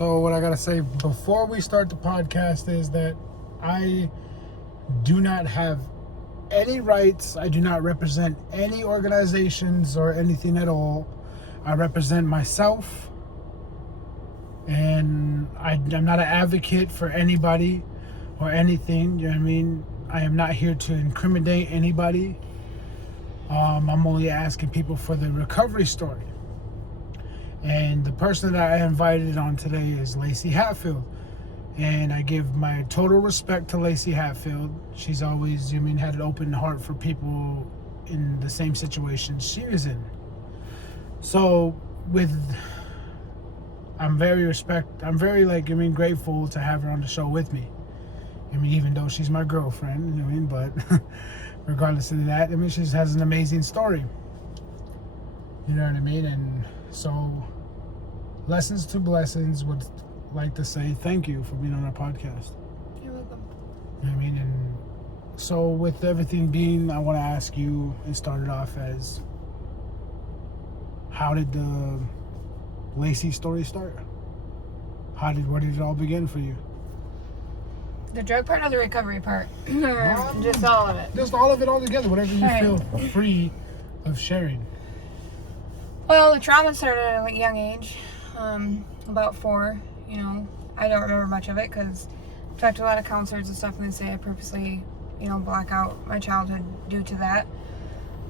So what I gotta say before we start the podcast is that I do not have any rights. I do not represent any organizations or anything at all. I represent myself, and I'm not an advocate for anybody or anything. You know what I mean? I am not here to incriminate anybody. I'm only asking people for the recovery story. And the person that I invited on today is Lacy Hatfield. And I give my total respect to Lacy Hatfield. She's always, had an open heart for people in the same situation she was in. So I'm very grateful to have her on the show with me. Even though she's my girlfriend, but regardless of that, she just has an amazing story. You know what I mean? And so, lessons to blessings, would like to say thank you for being on our podcast. You're welcome. You know what I mean? And so, with everything being, I want to ask you, and start it off as, how did the Lacy story start? Where did it all begin for you? The drug part or the recovery part? Or just all of it? Just all of it all together, whatever you feel free of sharing. Well, the trauma started at a young age, about 4, I don't remember much of it because I've talked to a lot of counselors and stuff, and they say I purposely, block out my childhood due to that.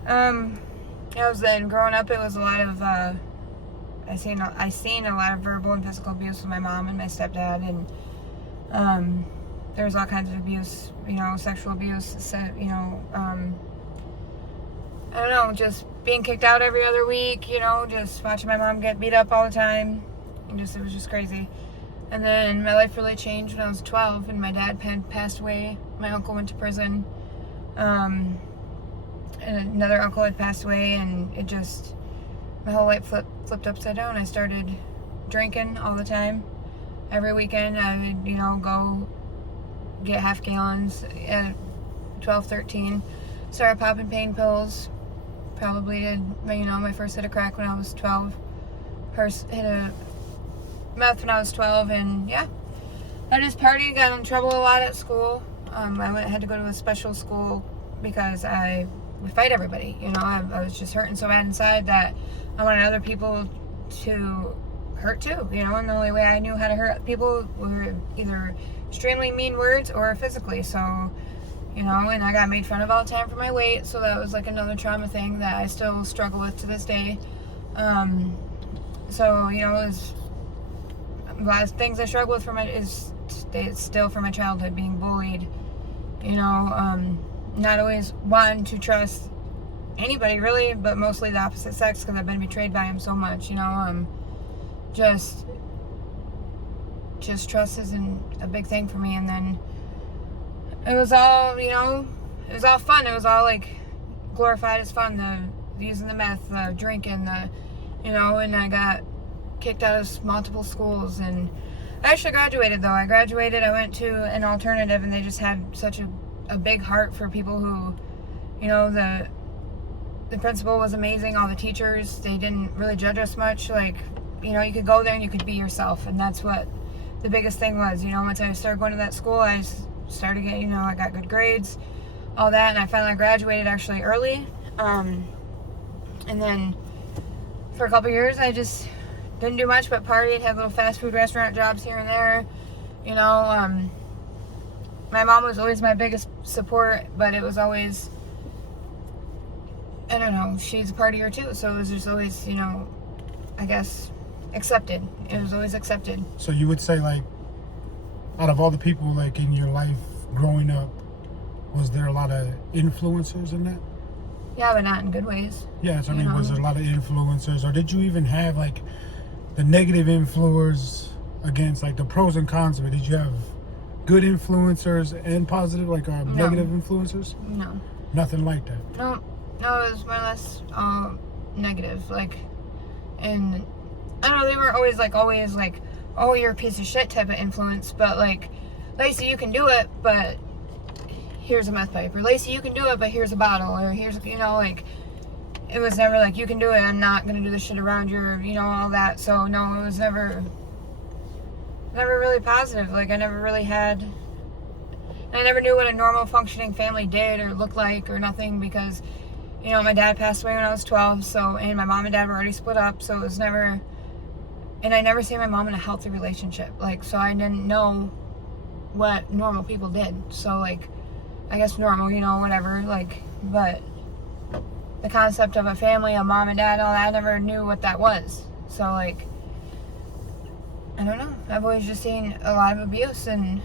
Growing up, it was a lot of, I seen a lot of verbal and physical abuse with my mom and my stepdad, and there was all kinds of abuse, sexual abuse, I don't know, just being kicked out every other week, just watching my mom get beat up all the time. It was just crazy. And then my life really changed when I was 12 and my dad passed away. My uncle went to prison. And another uncle had passed away, and my whole life flipped upside down. I started drinking all the time. Every weekend I would, go get half gallons at 12, 13. Started popping pain pills. Probably did, my first hit of crack when I was 12. First hit of meth when I was 12, and yeah. I just partied, got in trouble a lot at school. I had to go to a special school because I would fight everybody. I was just hurting so bad inside that I wanted other people to hurt too, and the only way I knew how to hurt people were either extremely mean words or physically, so, and I got made fun of all the time for my weight, so that was like another trauma thing that I still struggle with to this day. So, it was a lot of things I struggle with still from my childhood, being bullied, not always wanting to trust anybody really, but mostly the opposite sex because I've been betrayed by him so much, just trust isn't a big thing for me. And then it was all, it was all fun. It was all like glorified as fun, the using the meth, the drinking, and I got kicked out of multiple schools. And I actually graduated though. I went to an alternative, and they just had such a big heart for people who, the principal was amazing. All the teachers, they didn't really judge us much. Like, you could go there and you could be yourself. And that's what the biggest thing was. Once I started going to that school, I started getting, I got good grades, all that. And I finally graduated actually early. And then for a couple years, I just didn't do much but partied, had little fast food restaurant jobs here and there. My mom was always my biggest support, but it was always, I don't know, she's a partier too, so it was just always, I guess, accepted. It was always accepted. So you would say, like, out of all the people, like, in your life growing up, was there a lot of influencers in that? Yeah, but not in good ways. Yeah, so was there a lot of influencers, or did you even have, like, the negative influence against, like, the pros and cons of it? Did you have good influencers and positive, like, negative influencers? No. Nothing like that? No, it was more or less negative, like, and I don't know, they weren't always like, oh, you're a piece of shit type of influence, but like, Lacy, you can do it, but here's a meth pipe, or Lacy, you can do it, but here's a bottle, or here's, like, it was never like, you can do it, I'm not gonna do this shit around you, or, all that. So no, it was never never really positive. Like, I never really had, I never knew what a normal functioning family did or looked like or nothing, because, you know, my dad passed away when I was 12, so, and my mom and dad were already split up, so it was never, and I never seen my mom in a healthy relationship. Like, so I didn't know what normal people did. So, like, I guess normal, you know, whatever, like, but the concept of a family, a mom and dad, all that, I never knew what that was. So, like, I don't know. I've always just seen a lot of abuse, and,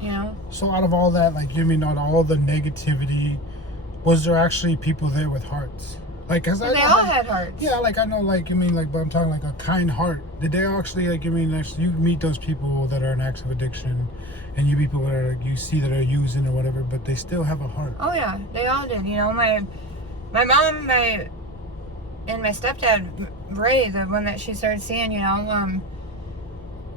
you know. So out of all that, like, you mean, out of all the negativity, was there actually people there with hearts? Like, cause they all had hearts. Yeah, like, I know, like, you mean, like, but I'm talking like a kind heart. Did they actually, like, you mean, actually, you meet those people that are in acts of addiction, and you people that are, like, you see that are using or whatever, but they still have a heart. Oh yeah, they all did. You know, my mom, and my stepdad, Ray, the one that she started seeing, you know,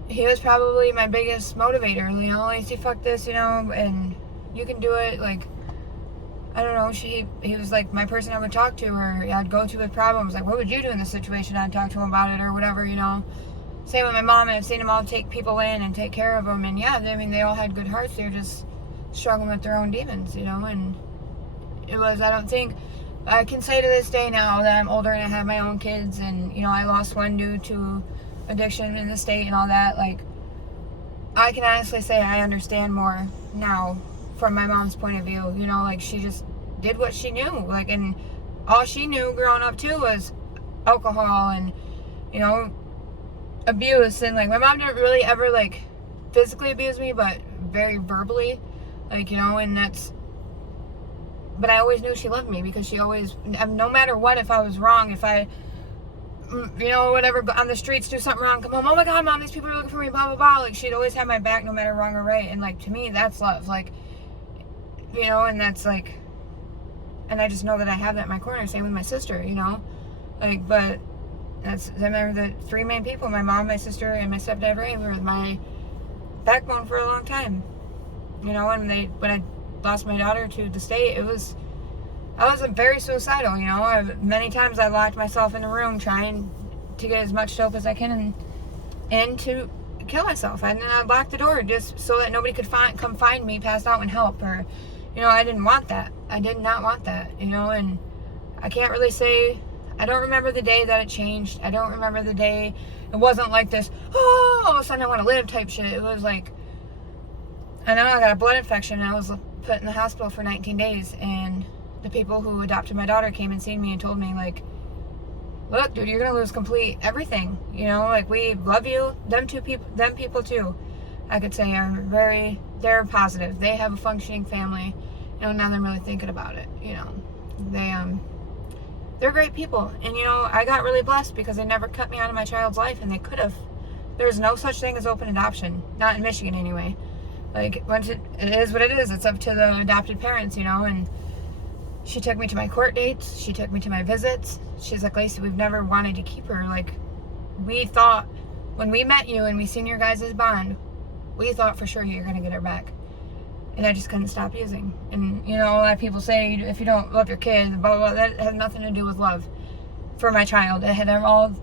he was probably my biggest motivator. You know, Lacy, fuck this, you know, and you can do it. Like, I don't know, he was like my person I would talk to, or I'd go to with problems. Like, what would you do in this situation? I'd talk to him about it or whatever, you know. Same with my mom. I've seen them all take people in and take care of them. And yeah, I mean, they all had good hearts. They were just struggling with their own demons, you know. And it was, I don't think, I can say to this day now that I'm older and I have my own kids, and, you know, I lost one due to addiction in the state and all that. Like, I can honestly say I understand more now from my mom's point of view. You know, like, she just did what she knew. Like, and all she knew growing up too was alcohol and, you know, abuse. And, like, my mom didn't really ever, like, physically abuse me, but very verbally, like, you know. And that's, but I always knew she loved me, because she always, no matter what, if I was wrong, if I, you know, whatever, on the streets, do something wrong, come home, oh my God, Mom, these people are looking for me, blah, blah, blah. Like, she'd always have my back, no matter wrong or right. And, like, to me, that's love. Like, you know, and that's, like, and I just know that I have that in my corner. Same with my sister, you know. Like, but that's, I remember the three main people, my mom, my sister, and my stepdad Ray, were my backbone for a long time. You know, and when I lost my daughter to the state, I was very suicidal, you know. Many times I locked myself in a room trying to get as much dope as I can and to kill myself. And then I'd lock the door just so that nobody could come find me, passed out, and help. Or, you know, I didn't want that. I did not want that, you know. And I can't really say, I don't remember the day that it changed. I don't remember the day. It wasn't like this, oh, all of a sudden I want to live type shit. It was like, I know I got a blood infection, and I was put in the hospital for 19 days, and the people who adopted my daughter came and seen me and told me, like, look, dude, you're gonna lose complete everything, you know. Like, we love you. Them people too, I could say, they're positive. They have a functioning family, you know. Now that I'm really thinking about it, you know, they're great people. And, you know, I got really blessed because they never cut me out of my child's life, and they could have. There's no such thing as open adoption, not in Michigan anyway. Like, once it is what it is. It's up to the adopted parents, you know. And she took me to my court dates. She took me to my visits. She's like, Lacy, we've never wanted to keep her. Like, we thought when we met you and we seen your guys' bond, we thought for sure you're going to get her back. And I just couldn't stop using. And, you know, a lot of people say if you don't love your kid, blah, blah, blah, that had nothing to do with love for my child. It had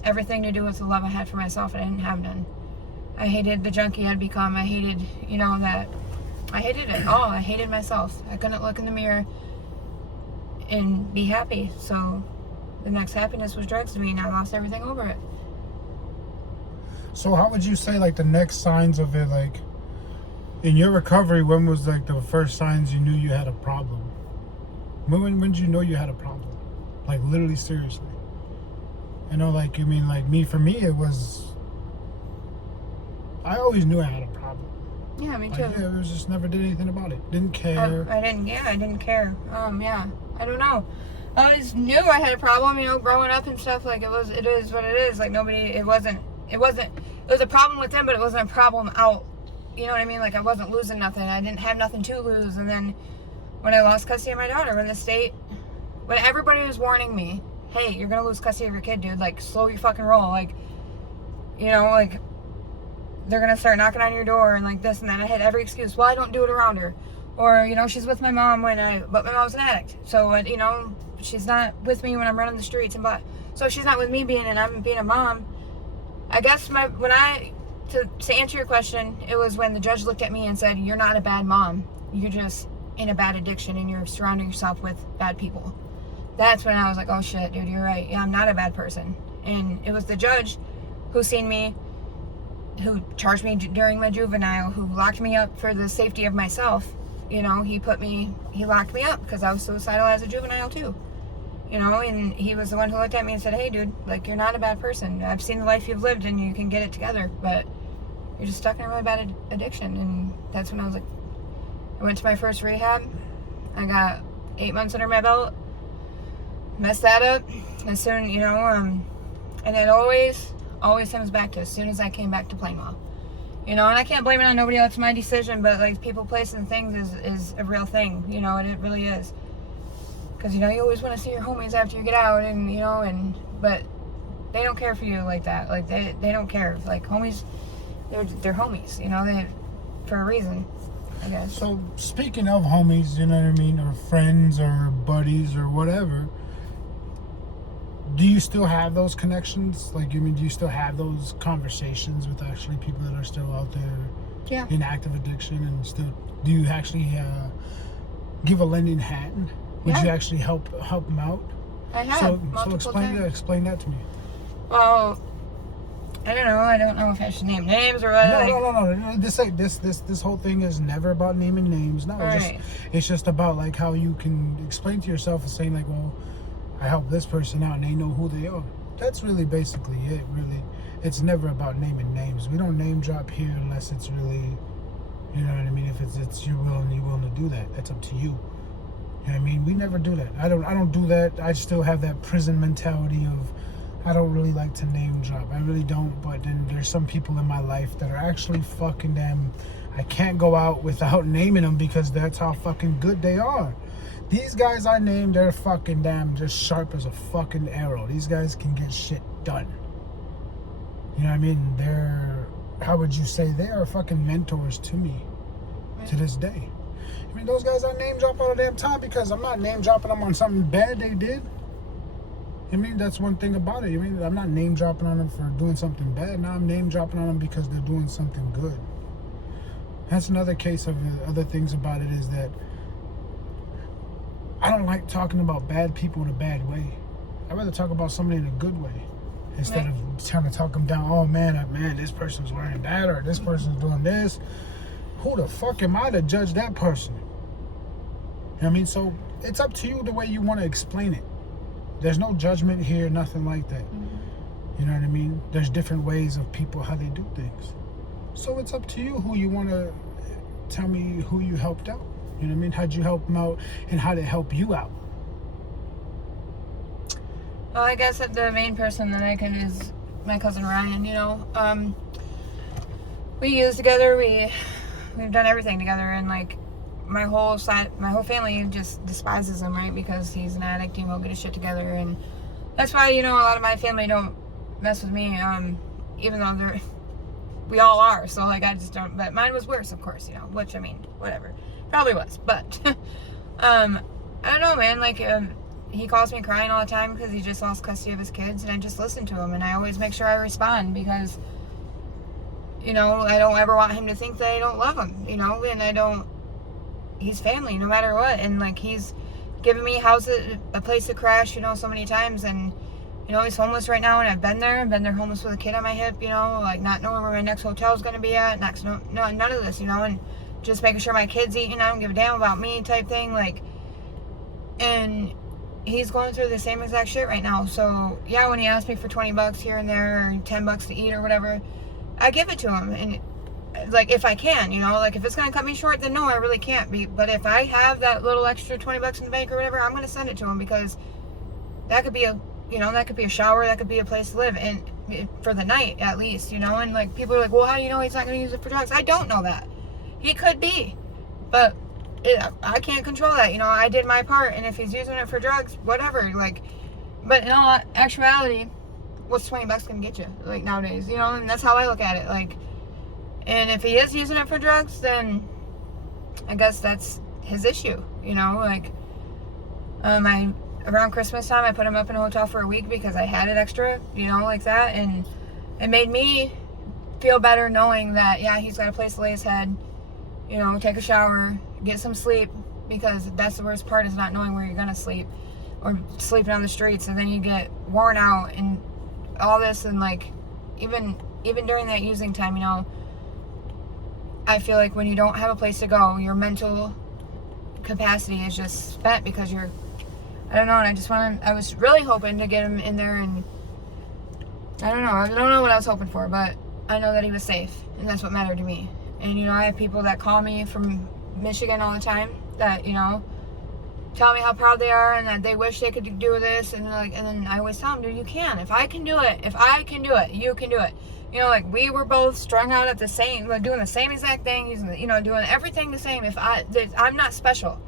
everything to do with the love I had for myself. I didn't have none. I hated the junkie I'd become. I hated, you know, that. I hated it all. I hated myself. I couldn't look in the mirror and be happy. So the next happiness was drugs to me, and I lost everything over it. So how would you say, like, the next signs of it, like, in your recovery, when was, like, the first signs you knew you had a problem? When did you know you had a problem? Like, literally, seriously. You know, like, you mean, like, for me, it was, I always knew I had a problem. Yeah, me too. Like, yeah, it was just never did anything about it. Didn't care. I didn't care. Yeah. I don't know. I always knew I had a problem, you know, growing up and stuff. Like, it is what it is. Like, it was a problem with them, but it wasn't a problem out. You know what I mean? Like, I wasn't losing nothing. I didn't have nothing to lose. And then when I lost custody of my daughter, when everybody was warning me, hey, you're going to lose custody of your kid, dude. Like, slow your fucking roll. Like, you know, like, they're going to start knocking on your door and like this and that. I had every excuse. Well, I don't do it around her. Or, you know, she's with my mom but my mom's an addict. So, you know, she's not with me when I'm running the streets. So she's not with me I'm being a mom. I guess when I to answer your question, it was when the judge looked at me and said, "You're not a bad mom. You're just in a bad addiction and you're surrounding yourself with bad people." That's when I was like, oh shit, dude, you're right. Yeah, I'm not a bad person. And it was the judge who seen me, who charged me during my juvenile, who locked me up for the safety of myself. You know, he locked me up because I was suicidal as a juvenile too. You know, and he was the one who looked at me and said, "Hey, dude, like, you're not a bad person. I've seen the life you've lived and you can get it together, but you're just stuck in a really bad addiction." And that's when I was like, I went to my first rehab. I got 8 months under my belt. Messed that up. As soon, you know, and it always comes back to as soon as I came back to Plainwell. You know, and I can't blame it on nobody else. It's my decision, but like people, places, and things is a real thing, you know, and it really is. Because, you know, you always want to see your homies after you get out, and, you know, but they don't care for you like that. Like, they don't care. Like, homies, they're homies, you know, for a reason, I guess. So, speaking of homies, you know what I mean, or friends, or buddies, or whatever, do you still have those connections? Like, I mean, do you still have those conversations with actually people that are still out there in active addiction, and still, do you actually give a lending hand? Would you actually help them out? I have. So explain that to me. Well, I don't know if I should name names or what. No. This whole thing is never about naming names. No, it's just about like how you can explain to yourself and saying like, well, I help this person out and they know who they are. That's really basically it. Really, it's never about naming names. We don't name drop here unless it's really, you know what I mean. If it's you're willing to do that, that's up to you. You know what I mean? We never do that. I don't do that. I still have that prison mentality of I don't really like to name drop. I really don't. But then there's some people in my life that are actually fucking damn. I can't go out without naming them because that's how fucking good they are. These guys I named, they're fucking damn just sharp as a fucking arrow. These guys can get shit done. You know what I mean? How would you say, they are fucking mentors to me to this day. I mean, those guys I name drop all the damn time because I'm not name dropping them on something bad they did. I mean, that's one thing about it. I mean, I'm not name dropping on them for doing something bad. Now I'm name dropping on them because they're doing something good. That's another case of other things about it is that I don't like talking about bad people in a bad way. I'd rather talk about somebody in a good way instead of trying to talk them down. Oh man, this person's wearing that or this person's doing this. Who the fuck am I to judge that person? You know what I mean? So it's up to you the way you want to explain it. There's no judgment here, nothing like that. You know what I mean? There's different ways of people, how they do things. So it's up to you who you want to tell me who you helped out. You know what I mean? How'd you help them out and how to help you out? Well, I guess that the main person that I can is my cousin Ryan, you know. We use together, we've done everything together, and like my whole family just despises him, right? Because he's an addict, he won't get his shit together, and that's why, you know, a lot of my family don't mess with me, even though we all are, so like I just don't, but mine was worse, of course, you know, which, I mean, whatever, probably was, but, I don't know, man, like, he calls me crying all the time because he just lost custody of his kids, and I just listen to him, and I always make sure I respond because, you know, I don't ever want him to think that I don't love him, you know, and he's family no matter what, and like he's given me a place to crash, you know, so many times, and you know, he's homeless right now, and I've been there homeless with a kid on my hip, you know, like not knowing where my next hotel is going to be at, none of this, you know, and just making sure my kid's eating, I don't give a damn about me type thing, like, and he's going through the same exact shit right now. So yeah, when he asks me for $20 here and there, or $10 to eat or whatever, I give it to him, and like if I can, you know, like if it's gonna cut me short, then no, I really can't be. But if I have that little extra $20 in the bank or whatever, I'm gonna send it to him because that could be a shower, that could be a place to live, and for the night at least, you know. And like people are like, well, how do you know he's not gonna use it for drugs? I don't know that. He could be, but I can't control that, you know. I did my part, and if he's using it for drugs, whatever. Like, but in all actuality, what's $20 gonna get you, like, nowadays, you know? And that's how I look at it, like. And if he is using it for drugs, then I guess that's his issue, you know? Like, around Christmas time, I put him up in a hotel for a week because I had it extra, you know, like that, and it made me feel better knowing that, yeah, he's got a place to lay his head, you know, take a shower, get some sleep, because that's the worst part, is not knowing where you're going to sleep, or sleeping on the streets, and then you get worn out and all this. And like, even during that using time, you know, I feel like when you don't have a place to go, your mental capacity is just spent, because you're, I don't know. And I was really hoping to get him in there, and I don't know what I was hoping for, but I know that he was safe, and that's what mattered to me. And, you know, I have people that call me from Michigan all the time that, you know, tell me how proud they are and that they wish they could do this. And they're like, and then I always tell them, dude, you can. If I can do it, you can do it. You know, like, we were both strung out at the same, like, doing the same exact thing. He's, you know, doing everything the same. I'm not special.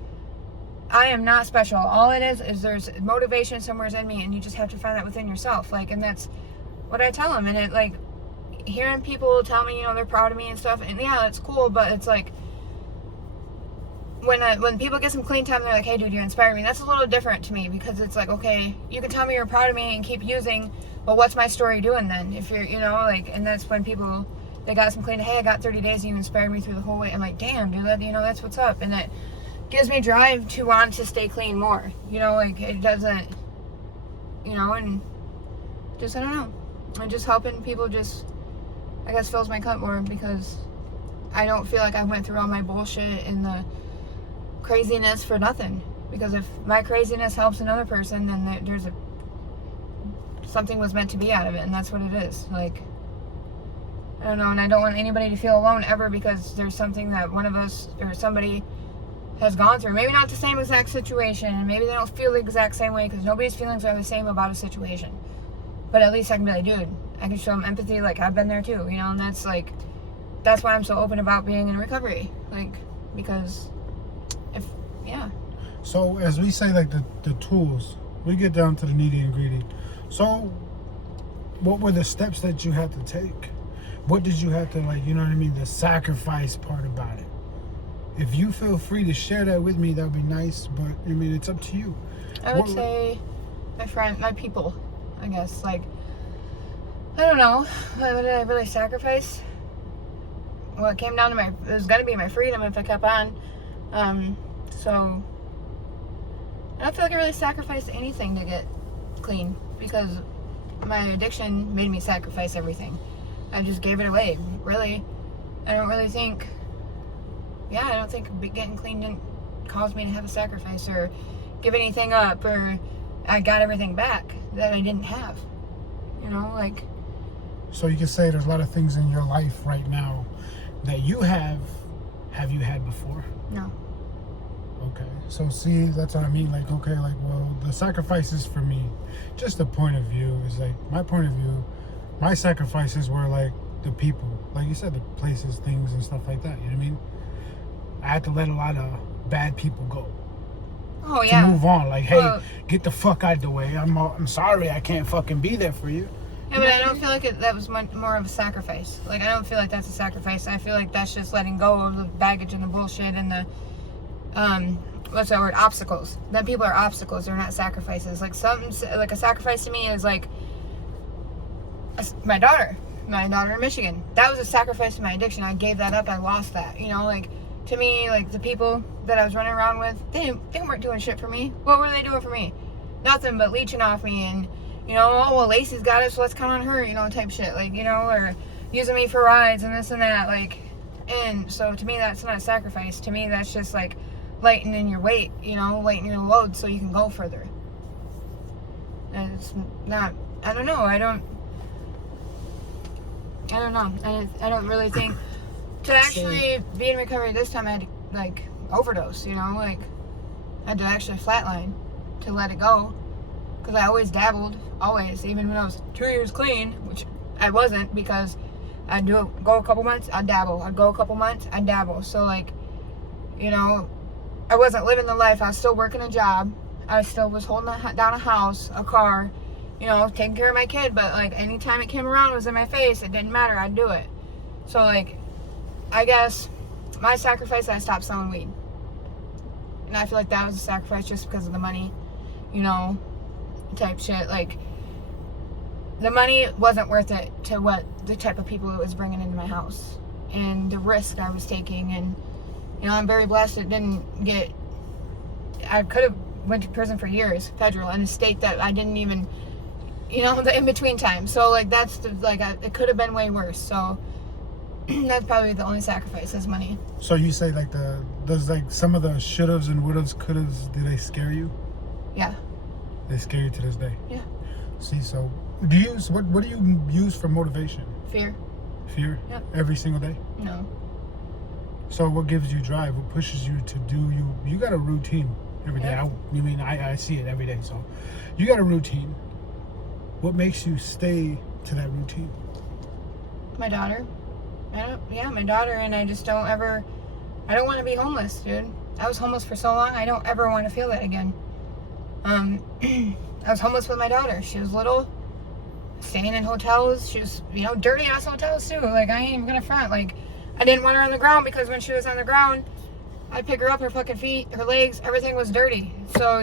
I am not special. All it is there's motivation somewhere in me, and you just have to find that within yourself. Like, and that's what I tell them. And it, like, hearing people tell me, you know, they're proud of me and stuff, and yeah, it's cool, but it's like, when people get some clean time, they're like, hey, dude, you inspire me. That's a little different to me, because it's like, okay, you can tell me you're proud of me and keep using, but what's my story doing then? If you're, you know, like, and that's when people, they got some clean, hey, I got 30 days and you inspired me through the whole way. I'm like, damn, dude, that, you know, that's what's up. And it gives me drive to want to stay clean more, you know, like, it doesn't, you know, and just, I don't know, and just helping people just, I guess, fills my cup more, because I don't feel like I went through all my bullshit and the craziness for nothing. Because if my craziness helps another person, then there's something was meant to be out of it, and that's what it is. Like, I don't know, and I don't want anybody to feel alone ever, because there's something that one of us or somebody has gone through. Maybe not the same exact situation, and maybe they don't feel the exact same way, because nobody's feelings are the same about a situation. But at least I can be like, dude, I can show them empathy, like, I've been there too, you know. And that's like, that's why I'm so open about being in recovery, like, because if, yeah. So as we say, like, the tools, we get down to the nitty and gritty. So what were the steps that you had to take? What did you have to, like, you know what I mean, the sacrifice part about it? If you feel free to share that with me, that would be nice, but I mean, it's up to you. I would say my people, I guess. Like, I don't know, what did I really sacrifice? Well, it came down to it was going to be my freedom if I kept on. So I don't feel like I really sacrificed anything to get clean, because my addiction made me sacrifice everything. I just gave it away, really. I don't really think, I don't think getting clean didn't cause me to have a sacrifice or give anything up, or I got everything back that I didn't have. You know, like. So you can say there's a lot of things in your life right now that you have you had before? No. Okay. So see, that's what I mean. Like, okay, like, well, the sacrifices for me, just the point of view is like, my point of view, my sacrifices were like the people, like you said, the places, things, and stuff like that. You know what I mean? I had to let a lot of bad people go. Oh yeah. To move on. Like, hey, get the fuck out of the way. I'm sorry, I can't fucking be there for you. Yeah, but I don't feel like that was more of a sacrifice. Like, I don't feel like that's a sacrifice. I feel like that's just letting go of the baggage and the bullshit and the, what's that word? Obstacles. Then people are obstacles. They're not sacrifices. Like, like a sacrifice to me is like my daughter in Michigan. That was a sacrifice to my addiction. I gave that up. I lost that. You know, like, to me, like, the people that I was running around with, they weren't doing shit for me. What were they doing for me? Nothing but leeching off me and, you know, oh, well, Lacy's got it, so let's count on her, you know, type shit. Like, you know, or using me for rides and this and that. Like, and so to me, that's not a sacrifice. To me, that's just like lightening your weight, you know, lightening your load so you can go further. And it's not, I don't know. I don't know. I don't really think to actually be in recovery this time. I had to, like, overdose, you know, like, I had to actually flatline to let it go, because I always dabbled, always, even when I was 2 years clean, which I wasn't, because I'd go a couple months, I'd dabble, I'd go a couple months, I'd dabble. So, like, you know, I wasn't living the life. I was still working a job. I still was holding down a house, a car, you know, taking care of my kid. But, like, anytime it came around, it was in my face. It didn't matter. I'd do it. So, like, I guess my sacrifice, I stopped selling weed. And I feel like that was a sacrifice just because of the money, you know, type shit. Like, the money wasn't worth it to what the type of people it was bringing into my house and the risk I was taking. And I'm very blessed it didn't get. I could have went to prison for years, federal, in a state that I didn't even, the in between time. So that's it could have been way worse. So that's probably the only sacrifice is money. So you say does some of the shouldas and wouldas, couldas, do they scare you? Yeah. They scare you to this day. Yeah. See, so what do you use for motivation? Fear. Fear? Yep. Every single day? No. So what gives you drive? What pushes you to do you got a routine every day. Yep. I see it every day. So you got a routine. What makes you stay to that routine? My daughter. My daughter, and I just I don't want to be homeless, dude. I was homeless for so long, I don't ever want to feel that again. I was homeless with my daughter. She was little, staying in hotels. She was, dirty ass hotels too. I ain't even gonna front. I didn't want her on the ground because when she was on the ground, I'd pick her up, her fucking feet, her legs, everything was dirty. So,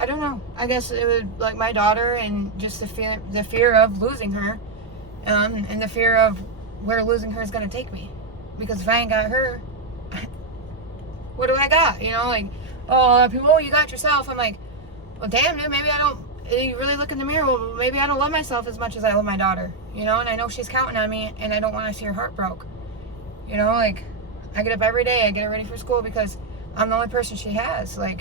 I don't know. I guess it was my daughter and just the fear of losing her, and the fear of where losing her is gonna take me. Because if I ain't got her, what do I got? People, you got yourself. I'm like, well, damn, dude, maybe I don't. You really look in the mirror. Well, maybe I don't love myself as much as I love my daughter. And I know she's counting on me, and I don't want to see her heart broke. I get up every day. I get her ready for school because I'm the only person she has. I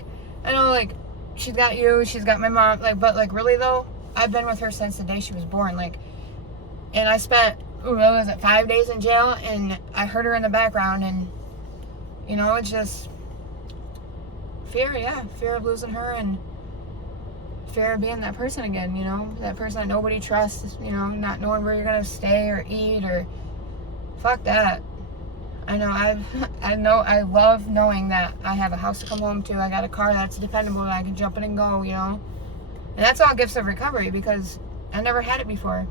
know, she's got you, she's got my mom. But really though, I've been with her since the day she was born. And I spent, 5 days in jail, and I heard her in the background, and it's just fear, fear of losing her, and fear of being that person again, that person that nobody trusts, not knowing where you're gonna stay or eat, or fuck that. I know, I love knowing that I have a house to come home to, I got a car that's dependable, that I can jump in and go, and that's all gifts of recovery, because I never had it before.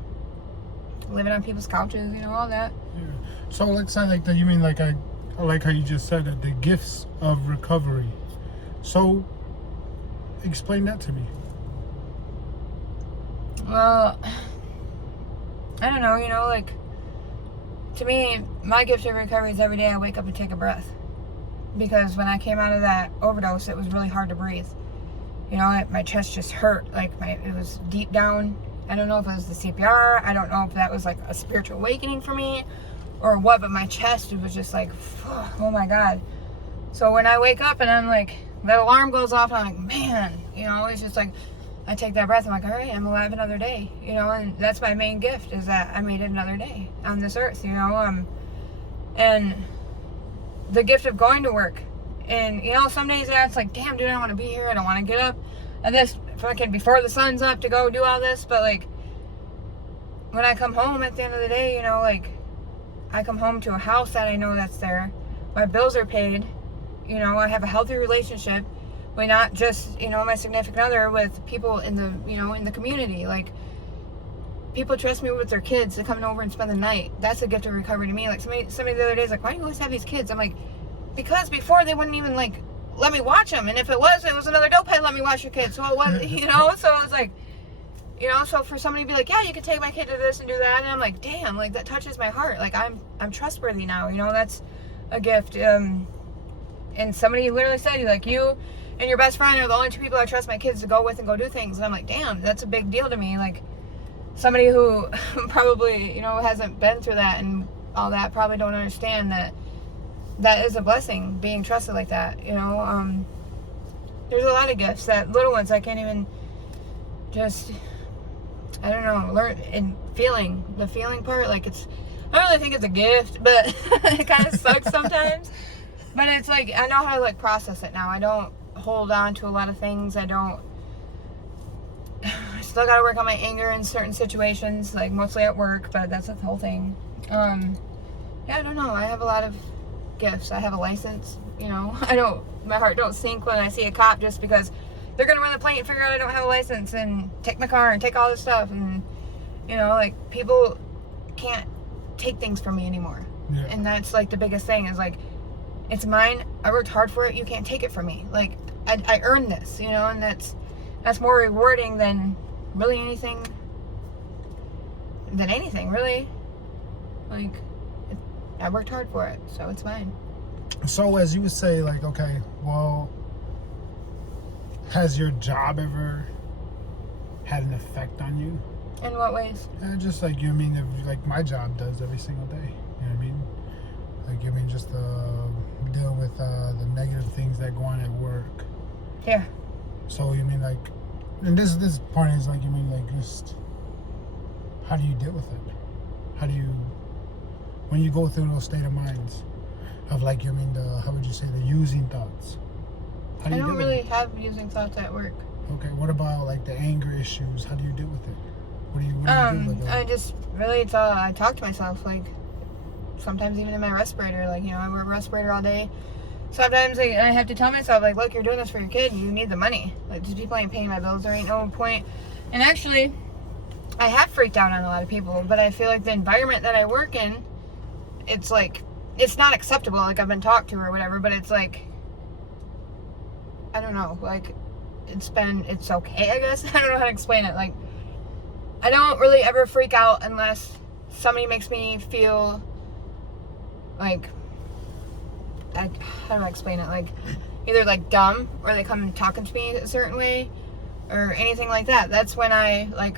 Living on people's couches, all that. Yeah. So let's say that you mean I like how you just said it, the gifts of recovery. So explain that to me. Well, I don't know, to me, my gift of recovery is every day I wake up and take a breath. Because when I came out of that overdose, it was really hard to breathe. My chest just hurt, it was deep down. I don't know if it was the CPR, I don't know if that was a spiritual awakening for me or what, but my chest, it was just oh my God. So when I wake up and I'm that alarm goes off and I'm man, it's just I take that breath, I'm all right, I'm alive another day, and that's my main gift, is that I made it another day on this earth, and the gift of going to work. And, some days it's damn, dude, I don't want to be here, I don't want to get up at this fucking before the sun's up to go do all this, but when I come home at the end of the day, I come home to a house that I know that's there, my bills are paid, I have a healthy relationship, but not just, my significant other, with people in the, in the community. People trust me with their kids to come over and spend the night. That's a gift of recovery to me. Somebody the other day is why do you always have these kids? I'm because before they wouldn't even let me watch them, and if it was another dope head, let me watch your kids. So it was, so it was so for somebody to be yeah, you can take my kid to this and do that, and I'm damn, that touches my heart. I'm trustworthy now, that's a gift. And somebody literally said, you and your best friend are the only two people I trust my kids to go with and go do things. And I'm damn, that's a big deal to me. Somebody who probably, hasn't been through that and all that, probably don't understand that is a blessing, being trusted like that, There's a lot of gifts, that little ones I can't even just, I don't know, learn, and the feeling part, I don't really think it's a gift, but it kind of sucks sometimes. But it's I know how to process it now. I don't hold on to a lot of things. I still got to work on my anger in certain situations, mostly at work, but that's the whole thing. I don't know. I have a lot of gifts. I have a license, my heart don't sink when I see a cop just because they're going to run the plate and figure out I don't have a license and take my car and take all this stuff. And, people can't take things from me anymore. Yeah. And that's the biggest thing is it's mine. I worked hard for it. You can't take it from me. I earned this, and that's more rewarding than really anything, really. Like, I worked hard for it, so it's fine. So as you would say, like, okay, well, has your job ever had an effect on you? In what ways? Just like, you mean, like my job does every single day. You know what I mean? Like, you mean, just deal with the negative things that go on at work. Yeah. So you mean, like, and this part is like, you mean, like, just how do you deal with it? How do you, when you go through those state of minds of, like, you mean, how would you say, the using thoughts? How do I you don't deal really with it? have using thoughts at work. Okay, what about, like, the anger issues? How do you deal with it? What do you do with it? I just really, I talk to myself, like, sometimes even in my respirator, like, you know, I wear a respirator all day. Sometimes I have to tell myself, like, look, you're doing this for your kid, you need the money. Like, these people ain't paying my bills, there ain't no point. And actually, I have freaked out on a lot of people, but I feel like the environment that I work in, it's like, it's not acceptable, like, I've been talked to or whatever, but it's like, I don't know, like, it's okay, I guess. I don't know how to explain it. Like, I don't really ever freak out unless somebody makes me feel like, how do I explain it? Like, either like dumb, or they come talking to me a certain way, or anything like that. That's when I like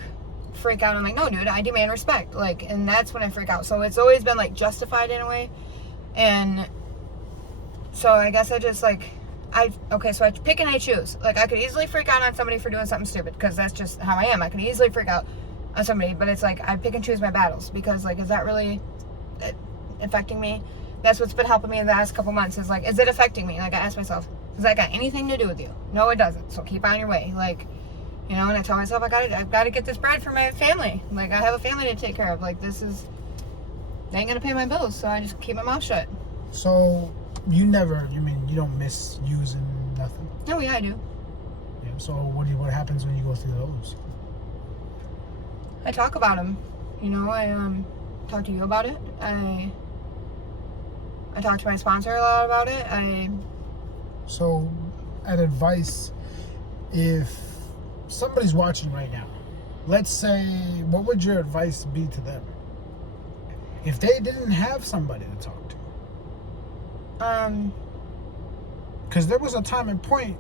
freak out. I'm like, no, dude, I demand respect. Like, and that's when I freak out. So it's always been like justified in a way. And so I guess I just like, so I pick and I choose. Like, I could easily freak out on somebody for doing something stupid, because that's just how I am. I could easily freak out on somebody, but it's like, I pick and choose my battles, because like, is that really affecting me? That's what's been helping me in the last couple months, is like, is it affecting me? Like, I ask myself, does that got anything to do with you? No, it doesn't. So keep on your way. Like, you know, and I tell myself, I've got to get this bread for my family. Like, I have a family to take care of. Like, they ain't gonna pay my bills, so I just keep my mouth shut. So you don't misuse nothing? Oh yeah, I do. Yeah. So what happens when you go through those? I talk about them. You know, I talk to you about it. I talk to my sponsor a lot about it. So, at advice, if somebody's watching right now, let's say, what would your advice be to them if they didn't have somebody to talk to? Because there was a time and point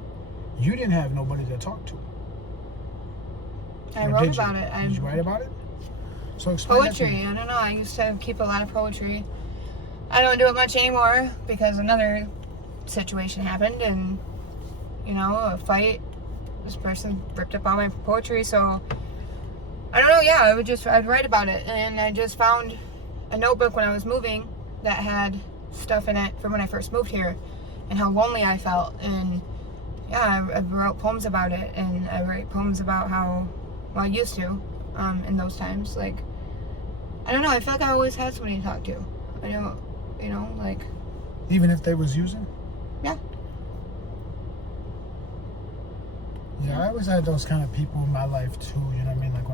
you didn't have nobody to talk to. I wrote about it. Did you write about it? So explain poetry. I don't know. I used to keep a lot of poetry. I don't do it much anymore because another situation happened, and you know, a fight. This person ripped up all my poetry, so I don't know. Yeah, I'd write about it, and I just found a notebook when I was moving that had stuff in it from when I first moved here, and how lonely I felt, and yeah, I wrote poems about it, and I write poems about how, well, I used to, in those times. Like, I don't know. I feel like I always had somebody to talk to. I don't, you know, like. Even if they was using? Yeah. Yeah, I always had those kind of people in my life too, you know what I mean? Like,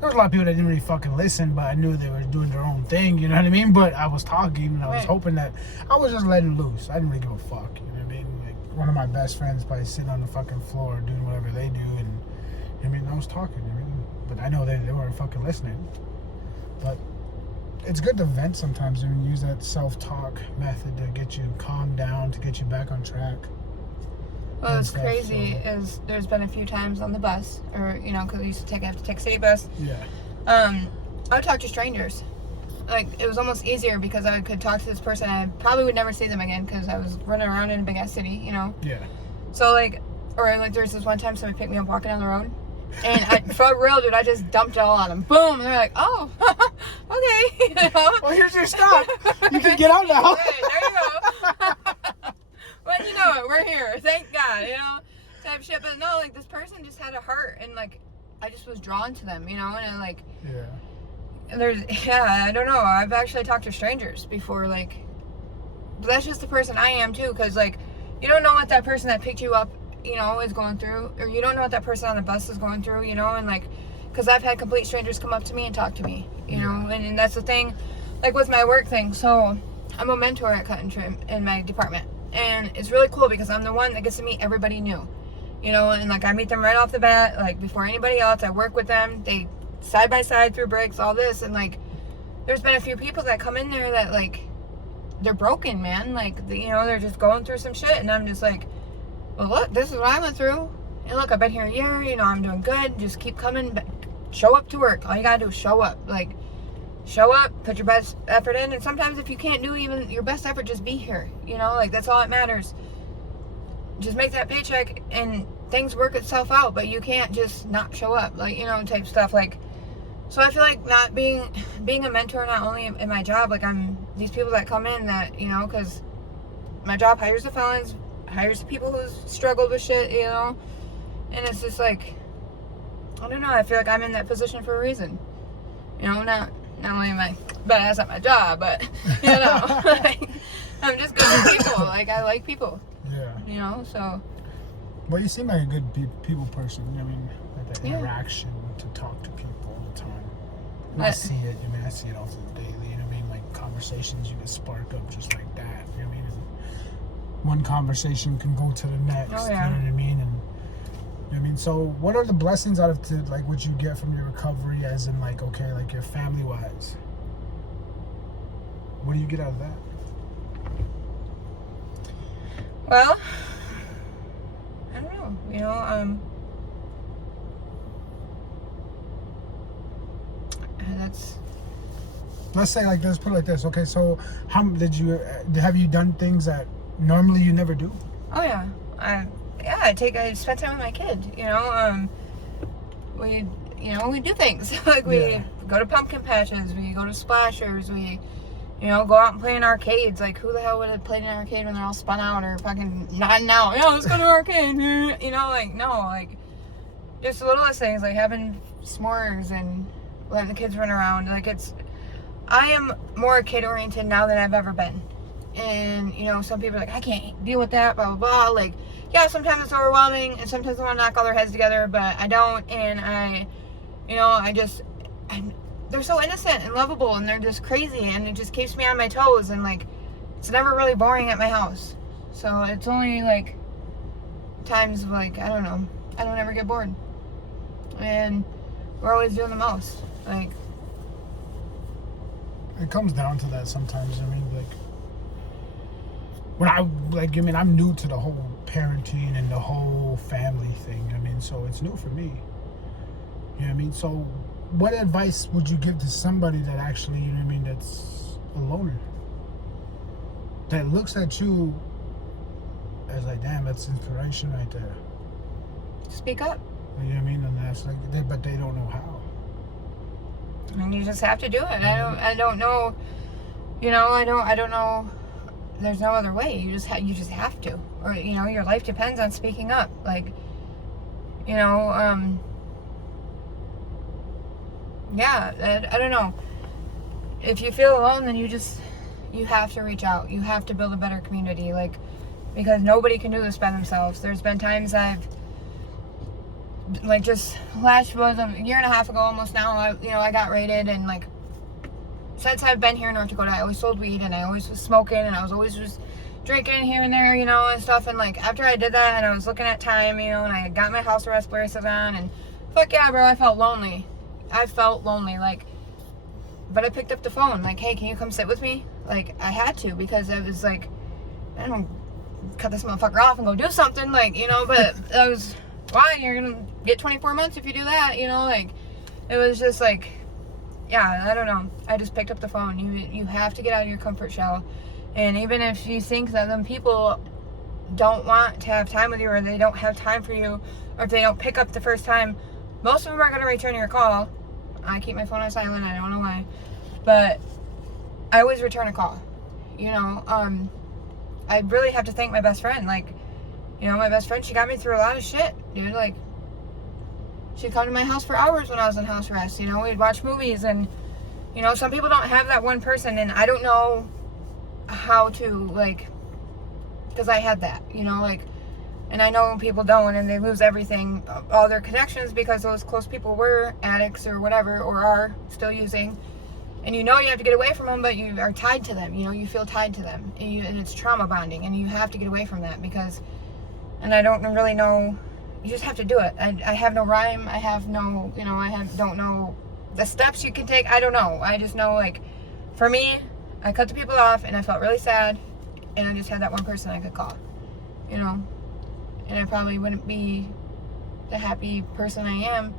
there was a lot of people that didn't really fucking listen, but I knew they were doing their own thing, you know what I mean? But I was talking, and I was hoping that I was just letting loose. I didn't really give a fuck, you know what I mean? Like, one of my best friends probably sitting on the fucking floor doing whatever they do, and, you know what I mean? I was talking, you know what I mean? But I know they weren't fucking listening. But it's good to vent sometimes and use that self-talk method to get you calmed down, to get you back on track. Well, what's crazy is there's been a few times on the bus, or, you know, because I have to take city bus. Yeah. I would talk to strangers. Like, it was almost easier because I could talk to this person. I probably would never see them again because I was running around in a big ass city, you know? Yeah. So, like, or like there's this one time somebody picked me up walking down the road. And for real, dude, I just dumped it all on them. Boom! And they're like, oh, okay. You know? Well, here's your stop. You can get out now. Right, there you go. But you know it, we're here. Thank God, you know, type shit. But no, like, this person just had a heart, and like, I just was drawn to them, you know, and like, I don't know. I've actually talked to strangers before, like, but that's just the person I am too, because like, you don't know what that person that picked you up, you know, is going through, or you don't know what that person on the bus is going through, you know, and like, because I've had complete strangers come up to me and talk to me, you know, and that's the thing, like with my work thing. So I'm a mentor at Cut and Trim in my department, and it's really cool because I'm the one that gets to meet everybody new, you know, and like I meet them right off the bat, like before anybody else. I work with them. They side by side through breaks, all this, and like there's been a few people that come in there that like they're broken, man. Like, you know, they're just going through some shit, and I'm just like, well, look, this is what I went through, and look, I've been here a year, you know, I'm doing good. Just keep coming back. Show up to work. All you gotta do is show up. Like, show up, put your best effort in, and sometimes if you can't do even your best effort, just be here, you know, like that's all that matters. Just make that paycheck and things work itself out, but you can't just not show up, like, you know, type stuff. Like, so I feel like not being a mentor, not only in my job, like I'm these people that come in that, you know, because my job hires the felons, hires the people who struggled with shit, you know, and it's just like, I don't know, I feel like I'm in that position for a reason, you know, not only am I badass at my job, but, you know, like, I'm just good with people, like, I like people, you know, so. Well, you seem like a good people person. I mean, like that Yeah. interaction to talk to people all the time. And I see it. I mean, I see it also daily. You know what I mean? Like conversations you can spark up just like that. You know what I mean? And one conversation can go to the next. Oh, yeah. You know what I mean? And you know what I mean? So, what are the blessings out of like what you get from your recovery? As in, like, okay, like your family wise. What do you get out of that? Well, I don't know, you know, that's, Let's say like this, put it like this. Okay, so how have you done things that normally you never do? oh yeah, I spend time with my kid, you know, we do things, like we go to pumpkin patches, we go to splashers, we, you know, go out and play in arcades. Like, who the hell would have played in an arcade when they're all spun out or fucking nodding out? You know, let's go to an arcade. You know, like, no, like, just the littlest things, like having s'mores and letting the kids run around. Like, I am more kid-oriented now than I've ever been. And, you know, some people are like, I can't deal with that, blah, blah, blah. Like, yeah, sometimes it's overwhelming, and sometimes I want to knock all their heads together, but I don't, and they're so innocent and lovable, and they're just crazy, and it just keeps me on my toes, and like it's never really boring at my house. So it's only like times of, like, I don't know, I don't ever get bored, and we're always doing the most. Like, it comes down to that sometimes. I mean, like I'm new to the whole parenting and the whole family thing. I mean, so it's new for me. You know what I mean? So what advice would you give to somebody that actually, you know what I mean, that's a loner? That looks at you as like, damn, that's inspiration right there. speak up. You know what I mean? And that's like, but they don't know how. And you just have to do it. I don't know, you know, I don't know. There's no other way. You just have to, or, you know, your life depends on speaking up. Like, you know, yeah, I don't know. If you feel alone, then you have to reach out. You have to build a better community, like, because nobody can do this by themselves. There's been times I've, like, just last was a year and a half ago almost now, I got raided, and like, since I've been here in North Dakota, I always sold weed, and I always was smoking, and I was always just drinking here and there, you know, and stuff. And like, after I did that, and I was looking at time, you know, and I got my house arrest bracelet on, and fuck yeah, bro, I felt lonely, like, but I picked up the phone, like, hey, can you come sit with me? Like, I had to, because I was like, I don't cut this motherfucker off and go do something, like, you know, but I was, why, you're gonna get 24 months if you do that, you know, like, it was just like, yeah, I don't know, I just picked up the phone. You have to get out of your comfort shell, and even if you think that them people don't want to have time with you, or they don't have time for you, or if they don't pick up the first time, most of them are going to return your call. I keep my phone on silent, I don't know why, but I always return a call, you know. I really have to thank my best friend. Like, you know, my best friend, she got me through a lot of shit, dude. Like, she'd come to my house for hours when I was in house arrest, you know. We'd watch movies, and, you know, some people don't have that one person, and I don't know how to, like, because I had that, you know, like, and I know people don't, and they lose everything, all their connections, because those close people were addicts or whatever, or are still using, and you know you have to get away from them, but you are tied to them, you know, you feel tied to them, and it's trauma bonding, and you have to get away from that, because, and I don't really know, you just have to do it. I have no rhyme. I have no, don't know the steps you can take. I don't know. I just know, like, for me, I cut the people off and I felt really sad, and I just had that one person I could call, and I probably wouldn't be the happy person I am.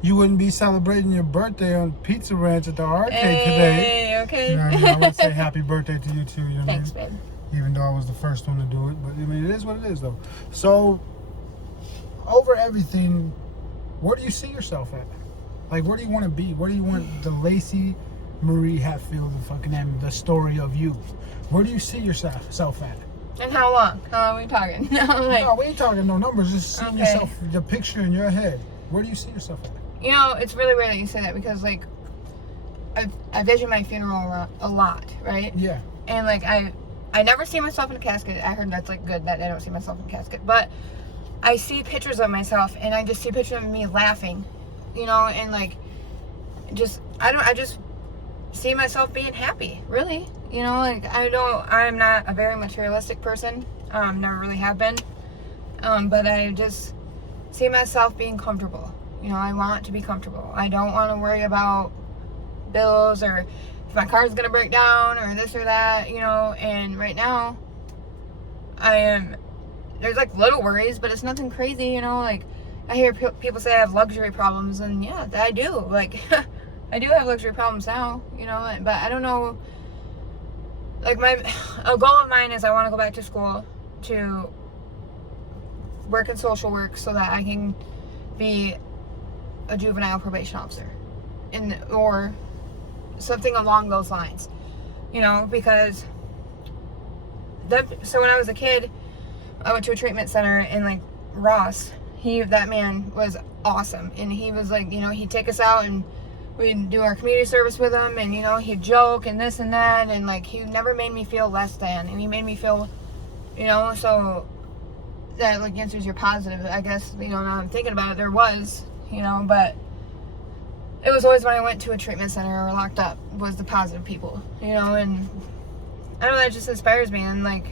You wouldn't be celebrating your birthday on Pizza Ranch at the arcade today. Okay. You know what I mean? I would say happy birthday to you too. You know Thanks, what I mean? babe. Even though I was the first one to do it, but I mean, it is what it is, though. So, over everything, where do you see yourself at? Like, where do you want to be? Where do you want the Lacy Marie Hatfield, the story of you? Where do you see yourself at? And how long? How long are we talking? No, we ain't talking no numbers. Just seeing Okay. yourself, the picture in your head. Where do you see yourself at? It's really weird that you say that, because, like, I vision my funeral a lot, right? Yeah. And, like, I never see myself in a casket. I heard that's, like, good that I don't see myself in a casket. But I see pictures of myself, and I just see pictures of me laughing, and, like, I just see myself being happy, really. Like, I'm not a very materialistic person. Never really have been. But I just see myself being comfortable. I want to be comfortable. I don't want to worry about bills or if my car's going to break down or this or that, and right now there's like little worries, but it's nothing crazy, like I hear people say I have luxury problems, and yeah, I do. Like, I do have luxury problems now, but I don't know, like a goal of mine is I want to go back to school to work in social work so that I can be a juvenile probation officer or something along those lines, because so when I was a kid, I went to a treatment center, and like Ross, that man was awesome, and he was like, he'd take us out and we'd do our community service with him, and he'd joke and this and that, and like he never made me feel less than, and he made me feel, so that like answers your positive, I guess. Now I'm thinking about it, there was, but it was always when I went to a treatment center or locked up was the positive people, and I don't know, that just inspires me. And like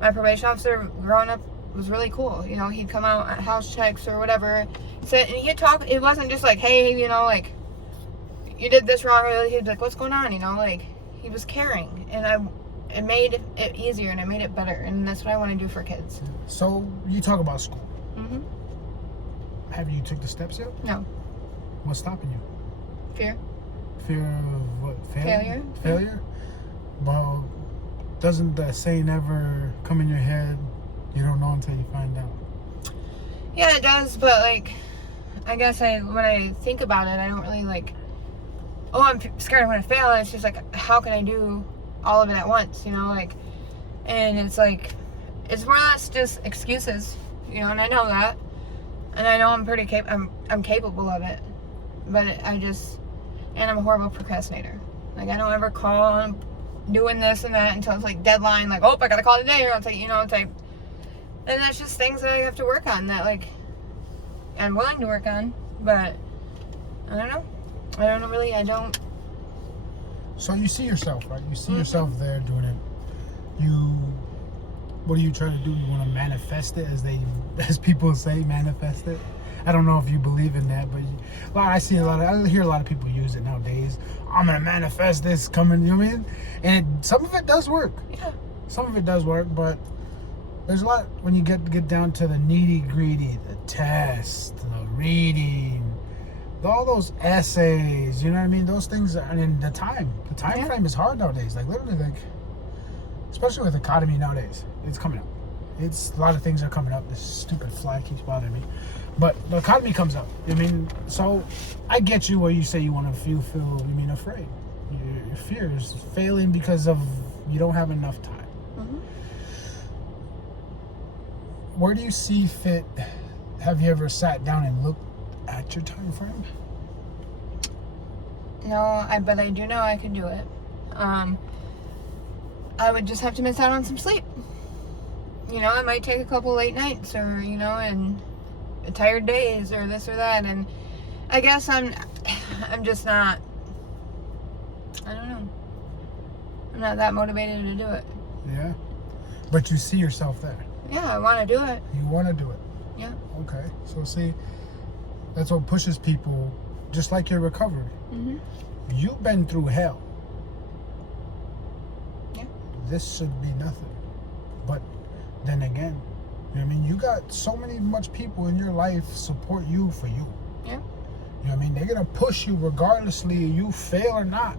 my probation officer growing up was really cool. He'd come out at house checks or whatever, and he'd talk. It wasn't just like, hey, like you did this wrong. He'd be like, what's going on? Like he was caring, and it made it easier and it made it better, and that's what I want to do for kids. So you talk about school. Mm-hmm. Have you took the steps yet? No. What's stopping you? Fear. Fear of what? Failure. Failure? Well, doesn't that saying ever come in your head? You don't know until you find out. Yeah, it does, but like, I guess when I think about it, I don't really like, oh, I'm scared I'm going to fail. It's just like, how can I do all of it at once, like, and it's like, it's more or less just excuses, and I know that, and I know I'm pretty I'm capable of it, but and I'm a horrible procrastinator. Like, I don't ever call on doing this and that until it's like deadline, like, oh, I gotta call today, or I'll take, and that's just things that I have to work on that, like, I'm willing to work on, but I don't know, really, I don't. So you see yourself, right? You see yourself there doing it. What do you try to do? You want to manifest it, as people say, manifest it. I don't know if you believe in that, but I hear a lot of people use it nowadays. I'm gonna manifest this coming. You know what I mean? And some of it does work. Yeah. Some of it does work, but there's a lot when you get down to the nitty gritty, the tests, the reading, all those essays, you know what I mean? Those things, and the time frame is hard nowadays. Like, literally, like, especially with the economy nowadays, it's coming up. A lot of things are coming up. This stupid flag keeps bothering me, but the economy comes up. I mean, so I get you where you say you want to feel afraid. Your fear is failing because of you don't have enough time. Mm-hmm. Where do you see fit? Have you ever sat down and looked at your time frame? No, but I do know I can do it. I would just have to miss out on some sleep. I might take a couple late nights, or and tired days, or this or that, and I guess I'm just not. I don't know. I'm not that motivated to do it. Yeah, but you see yourself there. Yeah, I want to do it. You want to do it. Yeah. Okay. So see, that's what pushes people, just like your recovery. Mm-hmm. You've been through hell. Yeah. This should be nothing. But then again, you know what I mean? You got so many much people in your life support you for you. Yeah. You know what I mean? They're going to push you regardlessly if you fail or not.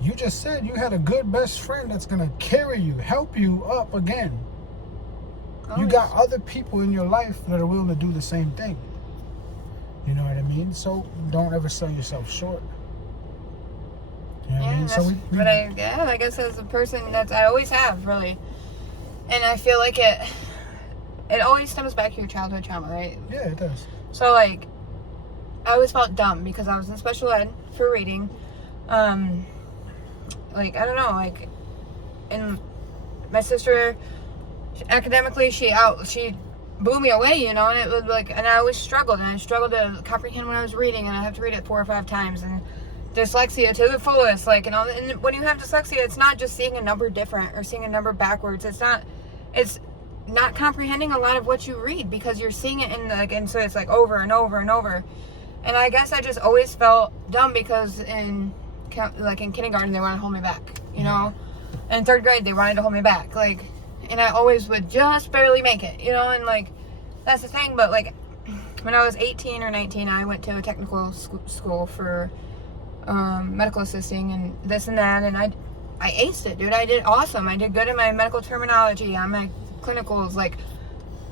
You just said you had a good best friend that's going to carry you, help you up again. Always. You got other people in your life that are willing to do the same thing. You know what I mean? So don't ever sell yourself short. You know what I mean? So but I guess as a person I always have, really. And I feel like it always stems back to your childhood trauma, right? Yeah, it does. So, like, I always felt dumb because I was in special ed for reading. Like, I don't know, like, and my sister, academically, she blew me away, you know, and it was like, and I always struggled, and I struggled to comprehend when I was reading, and I have to read it 4 or 5 times, and dyslexia to the fullest, like, and when you have dyslexia, it's not just seeing a number different or seeing a number backwards. It's not comprehending a lot of what you read because you're seeing it and so it's like over and over and over. And I guess I just always felt dumb because in kindergarten they wanted to hold me back, you know, and in 3rd grade they wanted to hold me back, like, and I always would just barely make it, you know, and like that's the thing. But like when I was 18 or 19, I went to a technical school for medical assisting and this and that, and I aced it, dude. I did awesome. I did good in my medical terminology, on my clinicals, like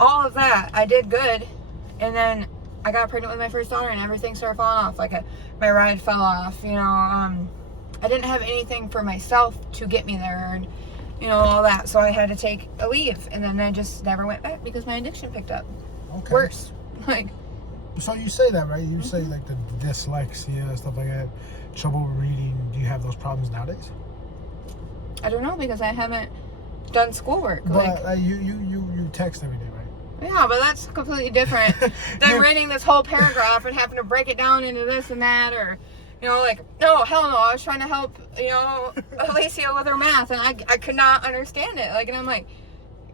all of that. I did good, and then I got pregnant with my first daughter, and everything started falling off. Like my ride fell off, you know. I didn't have anything for myself to get me there, and you know, all that. So I had to take a leave, and then I just never went back because my addiction picked up. Okay. Worse, like. So you say that, right? You say like the dyslexia, stuff like that, trouble reading. Do you have those problems nowadays? I don't know because I haven't done schoolwork. But you text every day, right? Yeah, but that's completely different than reading this whole paragraph and having to break it down into this and that, or, you know, like, no, hell no. I was trying to help, you know, Alicia with her math, and I could not understand it. Like, and I'm like,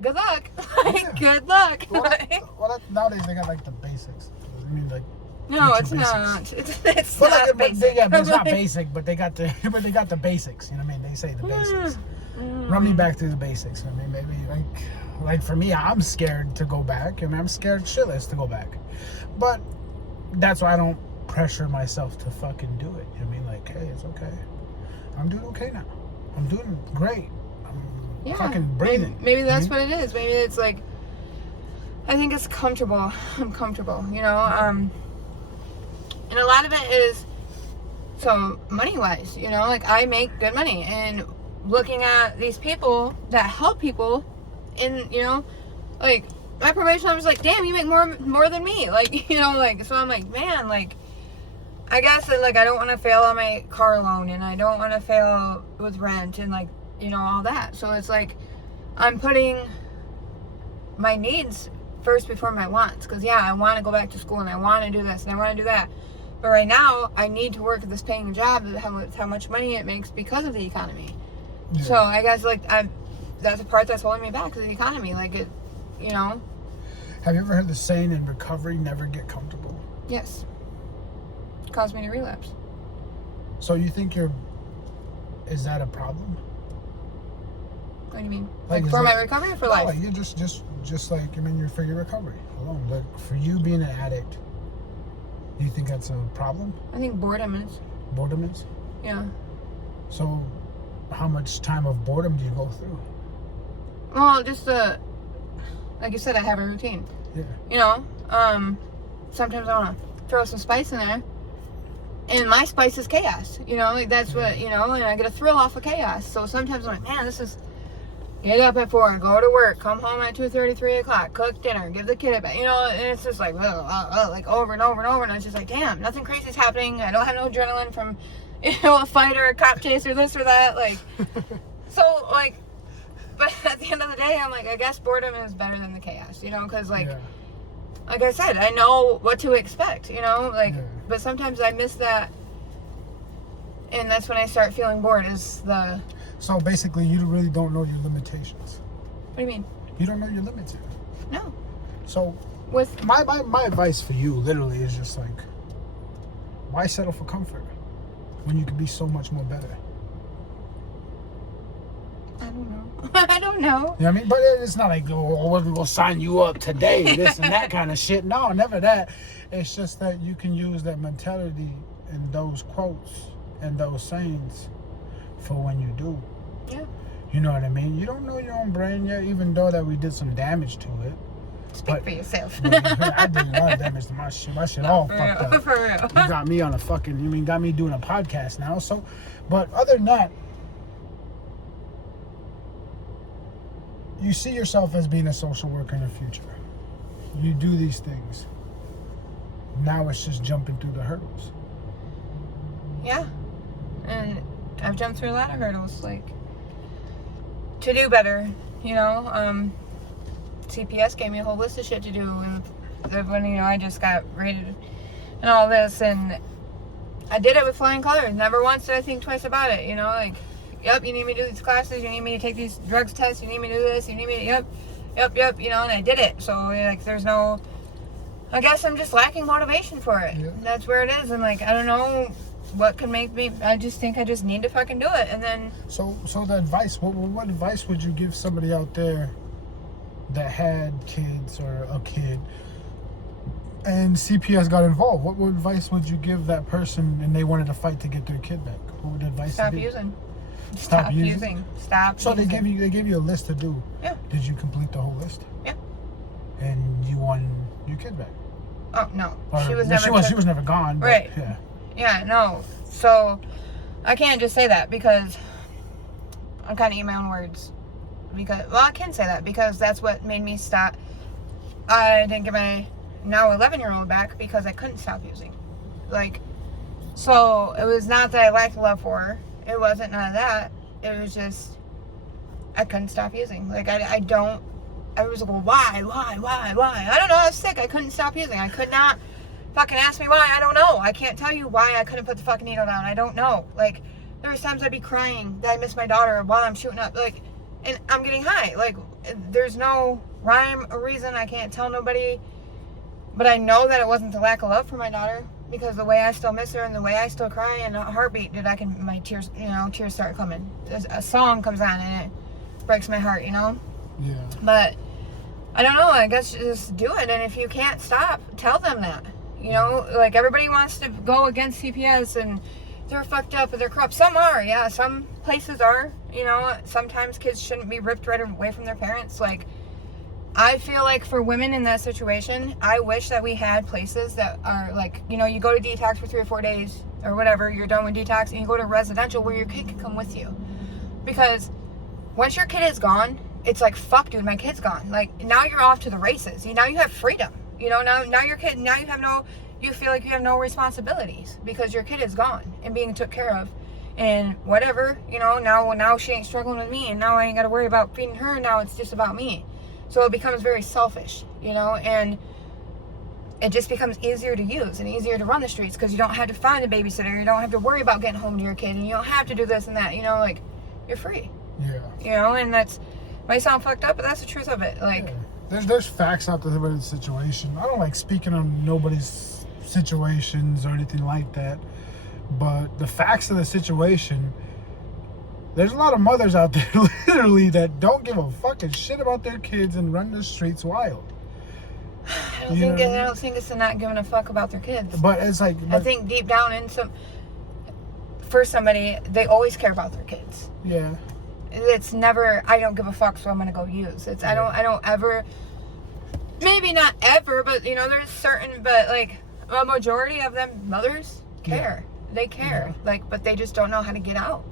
good luck. Like, good luck. Well, nowadays they got like the basics. I mean, like. No, it's not. It's well, not like, basic. Yeah, but it's not basic, but they got the basics. You know what I mean? They say the basics. Run me back through the basics. I mean, maybe like for me, I'm scared to go back. I mean, I'm scared shitless to go back. But that's why I don't pressure myself to fucking do it. You know what I mean? Like, hey, it's okay. I'm doing okay now. I'm doing great. I'm fucking breathing. Maybe that's what it is. Maybe it's like, I think it's comfortable. I'm comfortable, you know? And a lot of it is, so money-wise, you know, like I make good money, and looking at these people that help people, and you know, like my probation officer's like, damn, you make more than me, like, you know, like, so I'm like, man, like, I guess that, like, I don't want to fail on my car loan, and I don't want to fail with rent, and like, you know, all that. So it's like I'm putting my needs first before my wants, because yeah, I want to go back to school, and I want to do this, and I want to do that. But right now, I need to work at this paying job, how much money it makes because of the economy. Yeah. So I guess, like, that's the part that's holding me back, is the economy. Like, it, you know. Have you ever heard the saying, in recovery, never get comfortable? Yes. It caused me to relapse. So you think is that a problem? What do you mean? Like for my recovery or for life? Like, you're just like, I mean, you're for your recovery alone. Like, for you being an addict, do you think that's a problem? I think boredom is. Boredom is? Yeah. So, how much time of boredom do you go through? Well, just like you said, I have a routine. Yeah. You know, sometimes I want to throw some spice in there, and my spice is chaos. You know, like that's what, you know, and I get a thrill off of chaos. So sometimes I'm like, man, this is. Get up at 4, go to work, come home at 2:30, 3 o'clock, cook dinner, give the kid a bath, you know, and it's just like, like over and over and over, and it's just like, damn, nothing crazy is happening. I don't have no adrenaline from, you know, a fight or a cop chase or this or that, like, so, like, but at the end of the day, I'm like, I guess boredom is better than the chaos, you know, because, like, like I said, I know what to expect, you know, like, but sometimes I miss that, and that's when I start feeling bored, is the... So basically, you really don't know your limitations. What do you mean? You don't know your limits. No. So with my advice for you literally is just like, why settle for comfort when you could be so much more better? I don't know. I don't know. You know what I mean? But it's not like, oh, we're going to sign you up today, this and that kind of shit. No, never that. It's just that you can use that mentality and those quotes and those sayings for when you do. Yeah. You know what I mean? You don't know your own brain yet, even though that we did some damage to it. Speak for yourself. I did a lot of damage to my shit. My shit all fucked up. For real. You got me on a fucking, got me doing a podcast now. So, but other than that, you see yourself as being a social worker in the future. You do these things. Now it's just jumping through the hurdles. Yeah. And I've jumped through a lot of hurdles, like, to do better, you know. CPS gave me a whole list of shit to do when, you know, I just got rated and all this, and I did it with flying colors. Never once did I think twice about it, you know, like, yep, you need me to do these classes, you need me to take these drugs tests, you need me to do this, you need me to, yep, you know, and I did it. So, like, there's no, I guess I'm just lacking motivation for it. Yeah. That's where it is, and, like, I don't know what could make me, I just think I just need to fucking do it, and then... So the advice, what advice would you give somebody out there that had kids or a kid and CPS got involved? What advice would you give that person and they wanted to fight to get their kid back? What would the advice Stop be? using. Stop using. Stop So using. they gave you a list to do. Yeah. Did you complete the whole list? Yeah. And you won your kid back? Oh, no. Or, she was never gone. Right. Yeah. Yeah, no. So, I can't just say that because I'm kind of eating my own words. Well, I can say that because that's what made me stop. I didn't get my now 11-year-old back because I couldn't stop using. Like, so it was not that I lacked love for her. It wasn't none of that. It was just, I couldn't stop using. Like, I was like, well, why? I don't know, I was sick. I couldn't stop using. I could not fucking ask me why. I don't know. I can't tell you why I couldn't put the fucking needle down. I don't know. Like, there was times I'd be crying that I missed my daughter while I'm shooting up. Like, and I'm getting high. Like, there's no rhyme or reason. I can't tell nobody. But I know that it wasn't the lack of love for my daughter, because the way I still miss her and the way I still cry and a heartbeat that my tears, tears start coming. A song comes on and it breaks my heart, Yeah. But I don't know. I guess just do it. And if you can't stop, tell them that. Like, everybody wants to go against CPS and they're fucked up and they're corrupt. Some are, yeah. Some places are. Sometimes kids shouldn't be ripped right away from their parents. Like, I feel like for women in that situation, I wish that we had places that are like, you go to detox for 3 or 4 days or whatever, you're done with detox, and you go to residential where your kid can come with you. Because once your kid is gone, it's like, fuck, dude, my kid's gone. Like, now you're off to the races. Now you have freedom. Now your kid, now you feel like you have no responsibilities because your kid is gone and being took care of. And whatever, now she ain't struggling with me, and now I ain't got to worry about feeding her. Now it's just about me. So it becomes very selfish, and it just becomes easier to use and easier to run the streets because you don't have to find a babysitter. You don't have to worry about getting home to your kid, and you don't have to do this and that, like, you're free. Yeah. And that's, might sound fucked up, but that's the truth of it. Like, yeah. There's facts out there about the situation. I don't like speaking on nobody's situations or anything like that, but the facts of the situation, there's a lot of mothers out there literally that don't give a fucking shit about their kids and run the streets wild. I don't think it's not giving a fuck about their kids. But it's like, I think deep down for somebody, they always care about their kids. Yeah. It's never, I don't give a fuck, so I'm gonna go use. It's, I don't ever, maybe not ever, but there's certain, but like a majority of them mothers care. Yeah. They care. Yeah. Like, but they just don't know how to get out.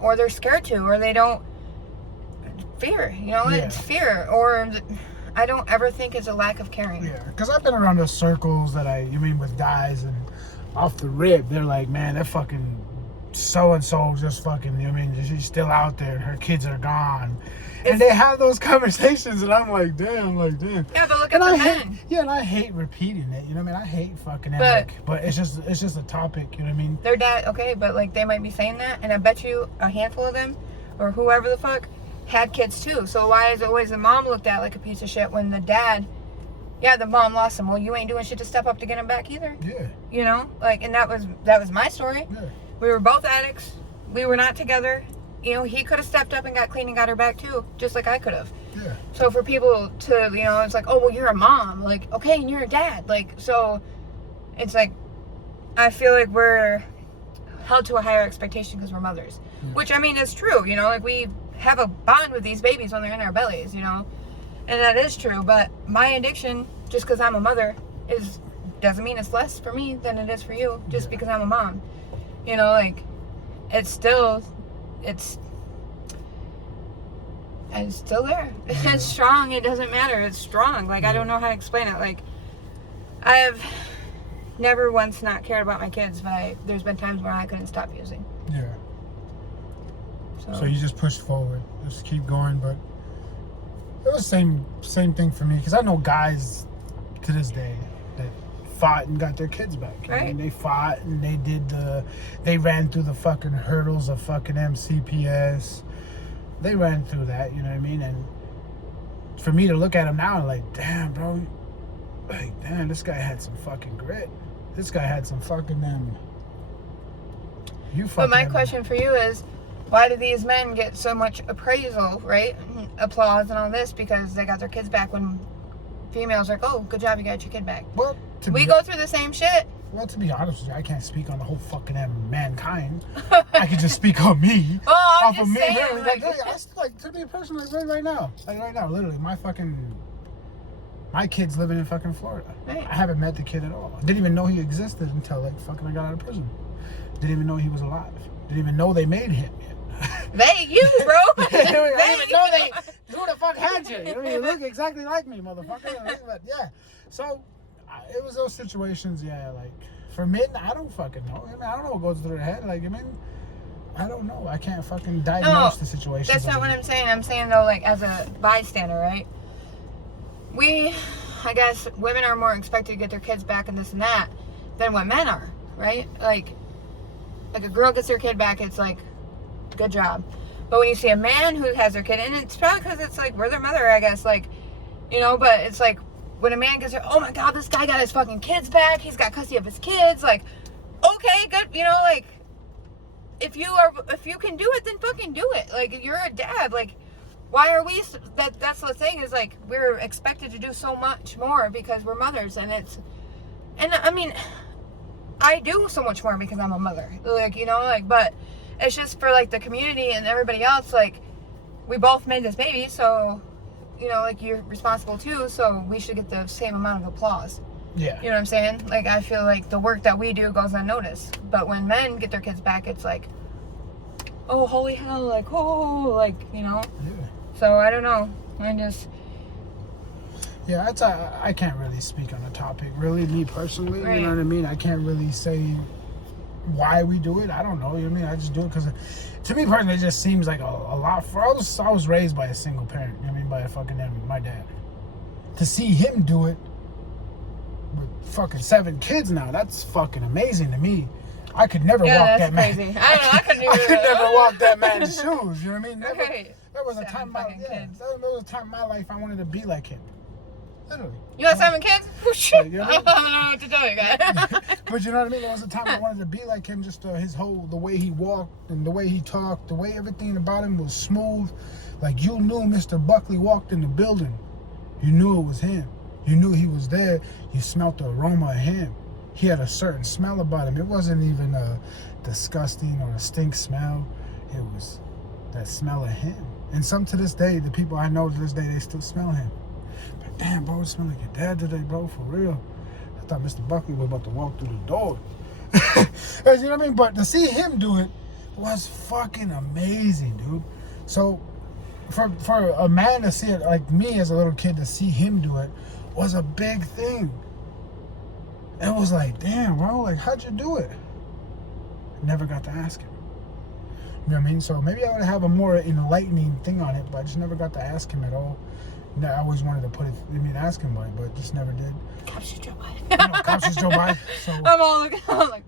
Or they're scared to, or they don't, fear, It's fear, or I don't ever think it's a lack of caring. Yeah, because I've been around those circles that with guys, and off the rip, they're like, man, that fucking so-and-so just fucking, she's still out there, and her kids are gone. And they have those conversations, and I'm like, damn. Yeah, but look at the men. And I hate repeating it, I hate fucking it. But it's just a topic, Their dad, okay, but like, they might be saying that, and I bet you a handful of them, or whoever the fuck, had kids too. So why is it always the mom looked at like a piece of shit when the dad yeah, the mom lost him. Well, you ain't doing shit to step up to get him back either. Yeah. You know, like, and that was my story. Yeah. We were both addicts. We were not together. You know, he could have stepped up and got clean and got her back too, just like I could have. Yeah. So for people to, you know, it's like, oh, well, you're a mom. Like, okay, and you're a dad. Like, so it's like, I feel like we're held to a higher expectation because we're mothers. Yeah. Which, I mean, is true. You know, like, we have a bond with these babies when they're in our bellies, you know. And that is true. But my addiction, just because I'm a mother, doesn't mean it's less for me than it is for you, just because I'm a mom. You know, like, it's still there. It's strong. It doesn't matter. It's strong. Like, I don't know how to explain it. Like, I have never once not cared about my kids, but there's been times where I couldn't stop using. Yeah. So you just pushed forward, just keep going. But it was same thing for me, because I know guys to this day that fought and got their kids back. Right. And they fought and they ran through the fucking hurdles of fucking MCPS. They ran through that, you know what I mean? And for me to look at him now, like, damn, bro, like, damn, this guy had some fucking grit. This guy had some fucking But my question for you is, why do these men get so much appraisal, right? Applause and all this because they got their kids back, when females are like, oh, good job, you got your kid back. Well, we go through the same shit. Well, to be honest with you, I can't speak on the whole fucking mankind. I can just speak on me. Oh, I'm off just of me, saying, literally. Like, to be a person, like right now, literally, my kid's living in fucking Florida. Right. I haven't met the kid at all. Didn't even know he existed until like fucking I got out of prison. Didn't even know he was alive. Didn't even know they made him yet. You, bro. I didn't even know who the fuck had you. You know, you look exactly like me, motherfucker. But yeah, so it was those situations. Yeah, like for men, I don't fucking know. I mean, I don't know what goes through their head. Like, I mean, I don't know. I can't fucking diagnose the situation. That's not what I'm saying. I'm saying though, like, as a bystander, right? I guess women are more expected to get their kids back and this and that than what men are, right? Like a girl gets her kid back, it's like, good job. But when you see a man who has their kid, and it's probably because it's like, we're their mother, I guess, like, you know, but it's like, when a man gets her, oh my God, this guy got his fucking kids back, he's got custody of his kids, like, okay, good, you know, like, if you can do it, then fucking do it. Like, you're a dad, like, why are we, that's the thing, is like, we're expected to do so much more because we're mothers, and I mean, I do so much more because I'm a mother, like, you know, like, but it's just for, like, the community and everybody else, like, we both made this baby, so, you know, like, you're responsible too, so we should get the same amount of applause. Yeah. You know what I'm saying? Like, I feel like the work that we do goes unnoticed, but when men get their kids back, it's like, oh, holy hell, like, oh, like, you know? Yeah. So, I don't know. Yeah, I can't really speak on the topic, really, me personally, Right. You know what I mean? I can't really say why we do it. I don't know, you know what I mean? I just do it because, to me personally, it just seems like a lot. I was raised by a single parent, you know what I mean? By a fucking my dad. To see him do it with fucking 7 kids now, that's fucking amazing to me. I could never walk that man. Crazy. I know, I could never walk that man's shoes, you know what I mean? Never. Okay. There was a time in my life I wanted to be like him. Literally. You got 7 kids? Like, you know I don't know what to tell you guys. But you know what I mean? There was a time I wanted to be like him, just the way he walked and the way he talked, the way everything about him was smooth. Like, you knew Mr. Buckley walked in the building. You knew it was him. You knew he was there. You smelt the aroma of him. He had a certain smell about him. It wasn't even a disgusting or a stink smell. It was that smell of him. And some to this day, the people I know to this day, they still smell him. But damn, bro, it smelled like your dad today, bro, for real. I thought Mr. Buckley was about to walk through the door. You know what I mean? But to see him do it was fucking amazing, dude. So for a man to see it, like me as a little kid, to see him do it was a big thing. It was like, damn, bro, like, how'd you do it? Never got to ask him. You know what I mean? So maybe I would have a more enlightening thing on it, but I just never got to ask him at all. I always wanted to ask him about it, but just never did. Cops just drove by. Cops just drove by. So I'm all looking, I'm like,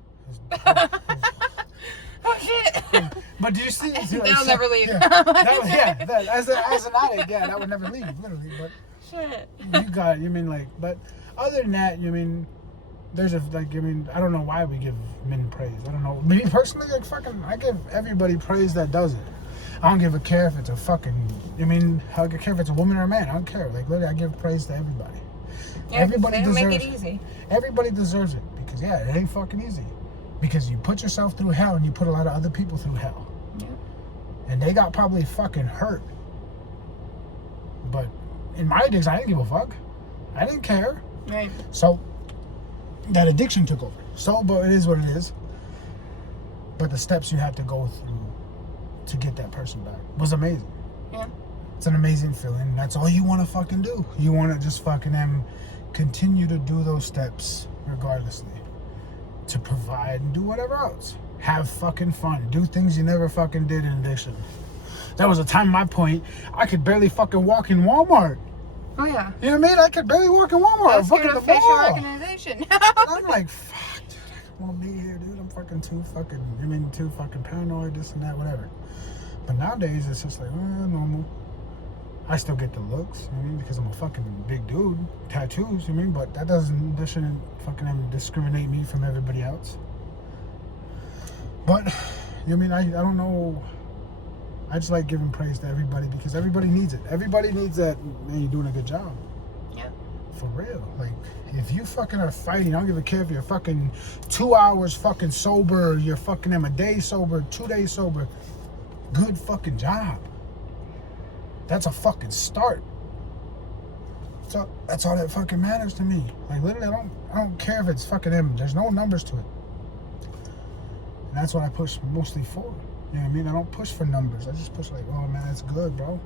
oh shit. But do you see? That'll never leave. As an addict, that would never leave, literally. But shit. You mean like, but other than that, you mean, I don't know why we give men praise. I don't know. Me personally, like I give everybody praise that does it. I don't give a care if it's a fucking. I don't care if it's a woman or a man. I don't care. Like literally, I give praise to everybody. Yeah, Everybody deserves. Make it easy. Everybody deserves it because it ain't fucking easy. Because you put yourself through hell and you put a lot of other people through hell. Yeah. And they got probably fucking hurt. But in my days, I didn't give a fuck. I didn't care. Right. So that addiction took over. But it is what it is. But the steps you had to go through to get that person back was amazing. Yeah. It's an amazing feeling. That's all you want to fucking do. You want to just fucking continue to do those steps regardlessly. To provide and do whatever else. Have fucking fun. Do things you never fucking did in addiction. There was a time, my point, I could barely fucking walk in Walmart. Oh yeah. You know what I mean? I could barely walk in Walmart. That's fucking the the facial mall. recognition. I'm like, fuck, dude, I don't want to be here, dude. I'm fucking too fucking paranoid, this and that, whatever. But nowadays, it's just like, normal. I still get the looks, because I'm a fucking big dude. Tattoos, but that shouldn't fucking discriminate me from everybody else. But, I don't know. I just like giving praise to everybody because everybody needs it. Everybody needs that, man, you're doing a good job. Yeah. For real. Like, if you fucking are fighting, I don't give a care if you're fucking 2 hours fucking sober, you're fucking a day sober, 2 days sober. Good fucking job. That's a fucking start. So that's all that fucking matters to me. Like literally, I don't care if it's fucking him. There's no numbers to it. And that's what I push mostly for. You know what I mean? I don't push for numbers. I just push like, oh man, that's good, bro.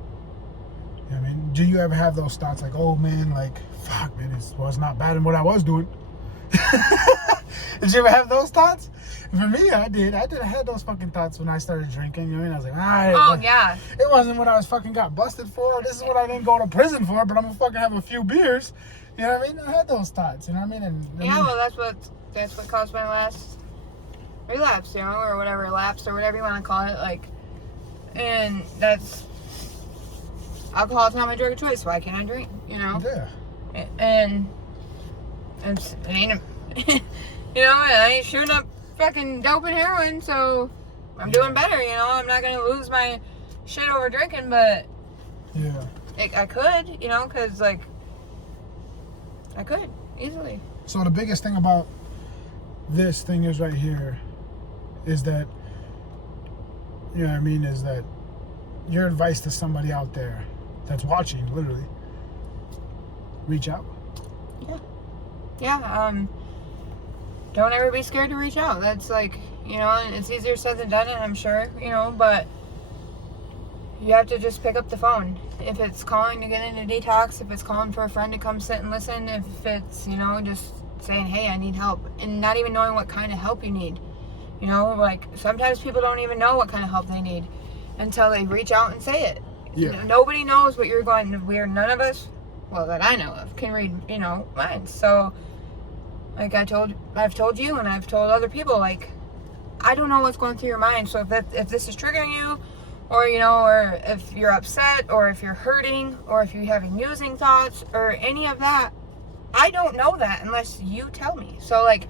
You know what I mean? Do you ever have those thoughts like, oh man, like, fuck man, it's not bad in what I was doing? Did you ever have those thoughts? For me, I did. I had those fucking thoughts when I started drinking. You know what I mean? I was like, yeah. It wasn't what I was fucking got busted for. This is what I didn't go to prison for, but I'm gonna fucking have a few beers. You know what I mean? I had those thoughts. You know what I mean? Well, that's what caused my last relapse, or whatever, lapse or whatever you want to call it. Like, and that's alcohol's not my drug of choice. Why can't I drink? Yeah. And it ain't I ain't shooting up fucking dope and heroin, so I'm doing better, I'm not gonna lose my shit over drinking, but yeah, I could, because like I could easily. So the biggest thing about this thing is right here is that, you know what I mean, is that your advice to somebody out there that's watching, literally, reach out. Don't ever be scared to reach out. That's like, it's easier said than done, and I'm sure, but you have to just pick up the phone. If it's calling to get into detox, if it's calling for a friend to come sit and listen, if it's, just saying, hey, I need help, and not even knowing what kind of help you need. Like sometimes people don't even know what kind of help they need until they reach out and say it. Yeah. Nobody knows what you're going to. None of us, well, that I know of, can read, minds. So, like I've told you, and I've told other people, like, I don't know what's going through your mind. So if this is triggering you, or or if you're upset, or if you're hurting, or if you're having musing thoughts, or any of that, I don't know that unless you tell me. So like,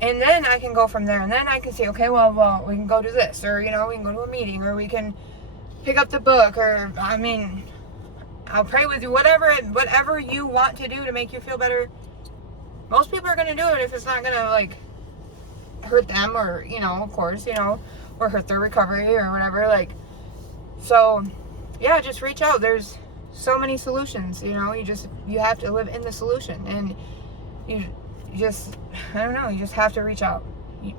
and then I can go from there, and then I can say, okay, well, we can go do this, or we can go to a meeting, or we can pick up the book, or I'll pray with you, whatever you want to do to make you feel better. Most people are going to do it if it's not going to, like, hurt them or, of course, or hurt their recovery or whatever. Like, so, yeah, just reach out. There's so many solutions, you have to live in the solution. And you just, I don't know, you just have to reach out.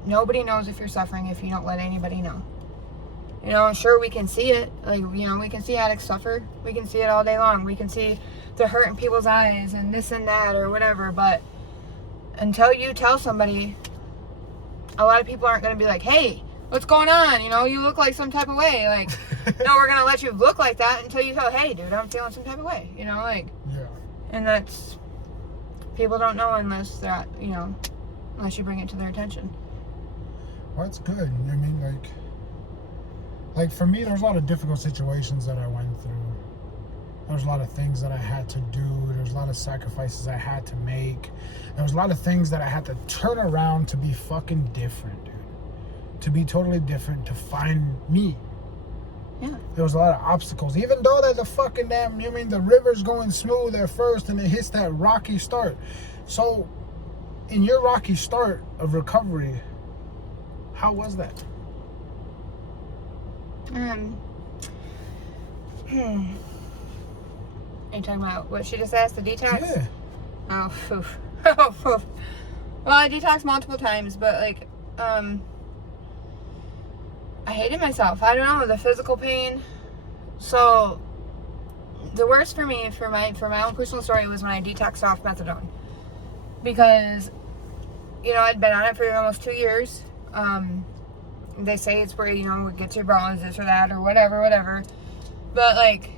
Nobody knows if you're suffering if you don't let anybody know. Sure, we can see it. Like, we can see addicts suffer. We can see it all day long. We can see the hurt in people's eyes and this and that or whatever, but until you tell somebody, a lot of people aren't going to be like, hey, what's going on? You look like some type of way. Like, no, we're going to let you look like that until you go, hey, dude, I'm feeling some type of way. Yeah. And that's, people don't know unless unless you bring it to their attention. Well, that's good. I mean, like, like for me, there's a lot of difficult situations that I went through. There's a lot of things that I had to do. There's a lot of sacrifices I had to make. There was a lot of things that I had to turn around to be fucking different, dude. To be totally different, to find me. Yeah. There was a lot of obstacles. Even though that the fucking damn, you mean the river's going smooth at first and it hits that rocky start. So, in your rocky start of recovery, how was that? Are you talking about what she just asked, the detox? Yeah. Oh, oof. Oh, oof. Well, I detoxed multiple times, but like, I hated myself. I don't know, the physical pain. So, the worst for me, for my own personal story, was when I detoxed off methadone. Because, you know, I'd been on it for almost 2 years. They say it's where, you know, it gets your bones, this or that, or whatever. But, like,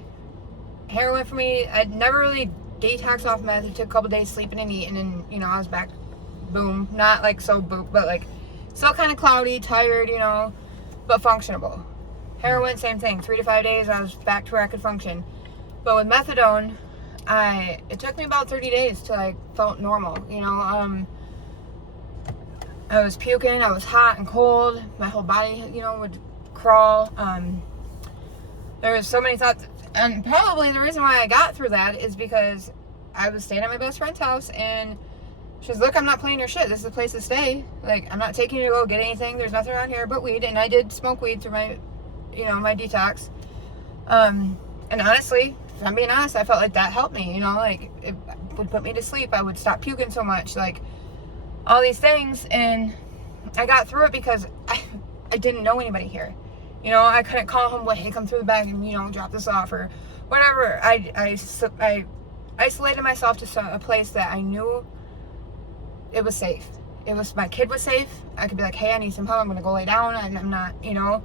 heroin for me, I'd never really detoxed off meth. It took a couple days sleeping and eating, and, you know, I was back, boom. Not, like, so boop, but, like, still kind of cloudy, tired, you know, but functionable. Heroin, same thing. 3 to 5 days, I was back to where I could function. But with methadone, it took me about 30 days till I felt normal, you know. I was puking, I was hot and cold, my whole body, you know, would crawl. There was so many thoughts, and probably the reason why I got through that is because I was staying at my best friend's house, and she's, look, I'm not playing your shit, this is the place to stay, like, I'm not taking you to go get anything, there's nothing around here but weed, and I did smoke weed through my, you know, my detox, and honestly, if I'm being honest, I felt like that helped me, you know, like, it would put me to sleep, I would stop puking so much, like, all these things, and I got through it because I didn't know anybody here. You know, I couldn't call home, hey, come through the back and, you know, drop this off or whatever. I isolated myself to a place that I knew it was safe. My kid was safe. I could be like, hey, I need some help. I'm going to go lay down. And I'm not, you know,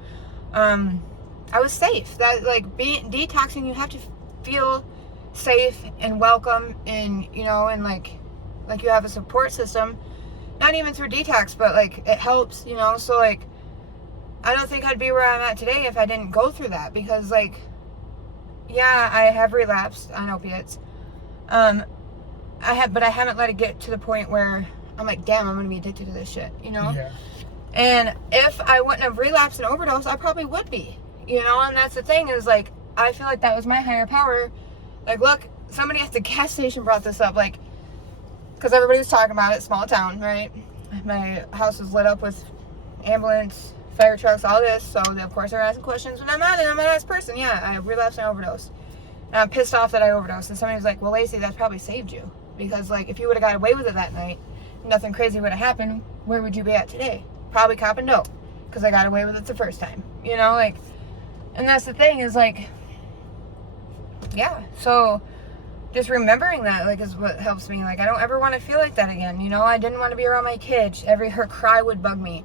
I was safe. That, like, being detoxing, you have to feel safe and welcome and, you know, and like you have a support system. Not even through detox, but, like, it helps, you know, so, like, I don't think I'd be where I'm at today if I didn't go through that, because, like, yeah, I have relapsed on opiates, but I haven't let it get to the point where I'm like, damn, I'm gonna be addicted to this shit, you know? Yeah. And if I wouldn't have relapsed and overdosed, I probably would be, you know, and that's the thing, is, like, I feel like that was my higher power. Like, look, somebody at the gas station brought this up, like, because everybody was talking about it, small town, right? My house was lit up with ambulance, fire trucks, all this, so of course they're asking questions, and I'm a nice person, yeah, I relapsed and overdosed. And I'm pissed off that I overdosed, and somebody was like, well, Lacy, that's probably saved you, because, like, if you would have got away with it that night, nothing crazy would have happened, where would you be at today? Probably copping dope, because I got away with it the first time, you know, like, and that's the thing, is, like, yeah, so just remembering that, like, is what helps me. Like, I don't ever want to feel like that again, you know? I didn't want to be around my kids. Her cry would bug me.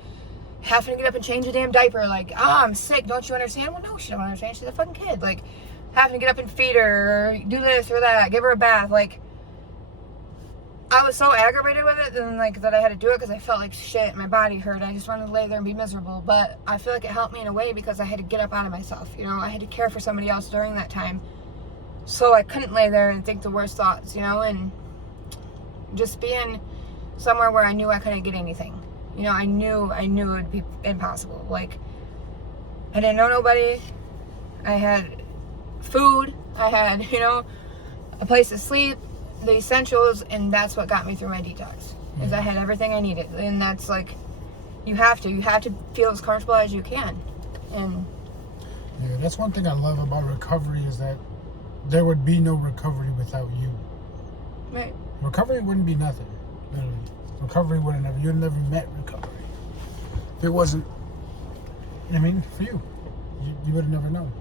Having to get up and change a damn diaper, like, I'm sick, don't you understand? Well, no, she don't understand, she's a fucking kid. Like, having to get up and feed her, or do this or that, give her a bath, like, I was so aggravated with it, and, like, that I had to do it because I felt like shit, my body hurt, I just wanted to lay there and be miserable, but I feel like it helped me in a way because I had to get up out of myself, you know? I had to care for somebody else during that time. So I couldn't lay there and think the worst thoughts, you know, and just being somewhere where I knew I couldn't get anything. You know, I knew it would be impossible. Like, I didn't know nobody. I had food. I had, you know, a place to sleep, the essentials, and that's what got me through my detox. Is I had everything I needed. And that's, like, you have to feel as comfortable as you can. And yeah, that's one thing I love about recovery, is that there would be no recovery without you. right. Recovery wouldn't be nothing, literally. Recovery you'd never met recovery. If it wasn't, I mean, for you would have never known.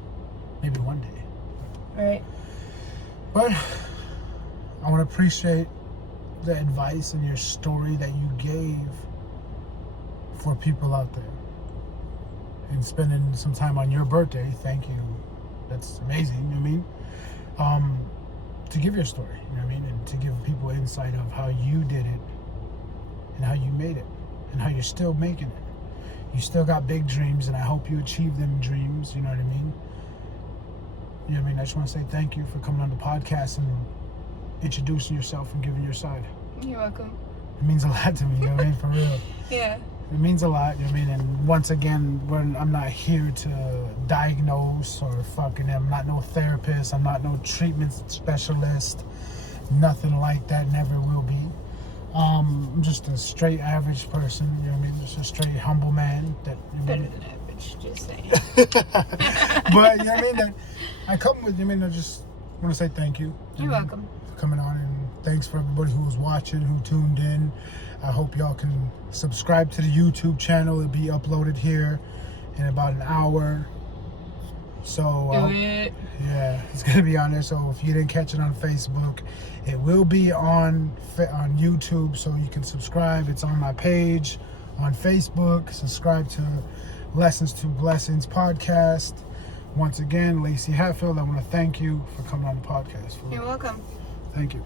Maybe one day. Right. But I want to appreciate the advice and your story that you gave for people out there. And spending some time on your birthday, thank you. That's amazing, you know what I mean? To give your story, you know what I mean? And to give people insight of how you did it and how you made it and how you're still making it. You still got big dreams, and I hope you achieve them dreams. You know what I mean? You know what I mean? I just want to say thank you for coming on the podcast and introducing yourself and giving your side. You're welcome. It means a lot to me, you know what I mean? For real. Yeah. It means a lot, you know what I mean? And once again, I'm not here to diagnose or I'm not no therapist. I'm not no treatment specialist. Nothing like that, never will be. I'm just a straight average person, you know what I mean? Just a straight humble man. Better than average, just saying. But, you know what I mean? That I come with, you know what I mean? I just want to say thank you. You're welcome. For coming on, and thanks for everybody who was watching, who tuned in. I hope y'all can subscribe to the YouTube channel. It'll be uploaded here in about an hour. So yeah, it's gonna be on there. So if you didn't catch it on Facebook, it will be on YouTube. So you can subscribe. It's on my page on Facebook. Subscribe to Lessons to Blessings podcast. Once again, Lacy Hatfield, I want to thank you for coming on the podcast. You're welcome. Thank you.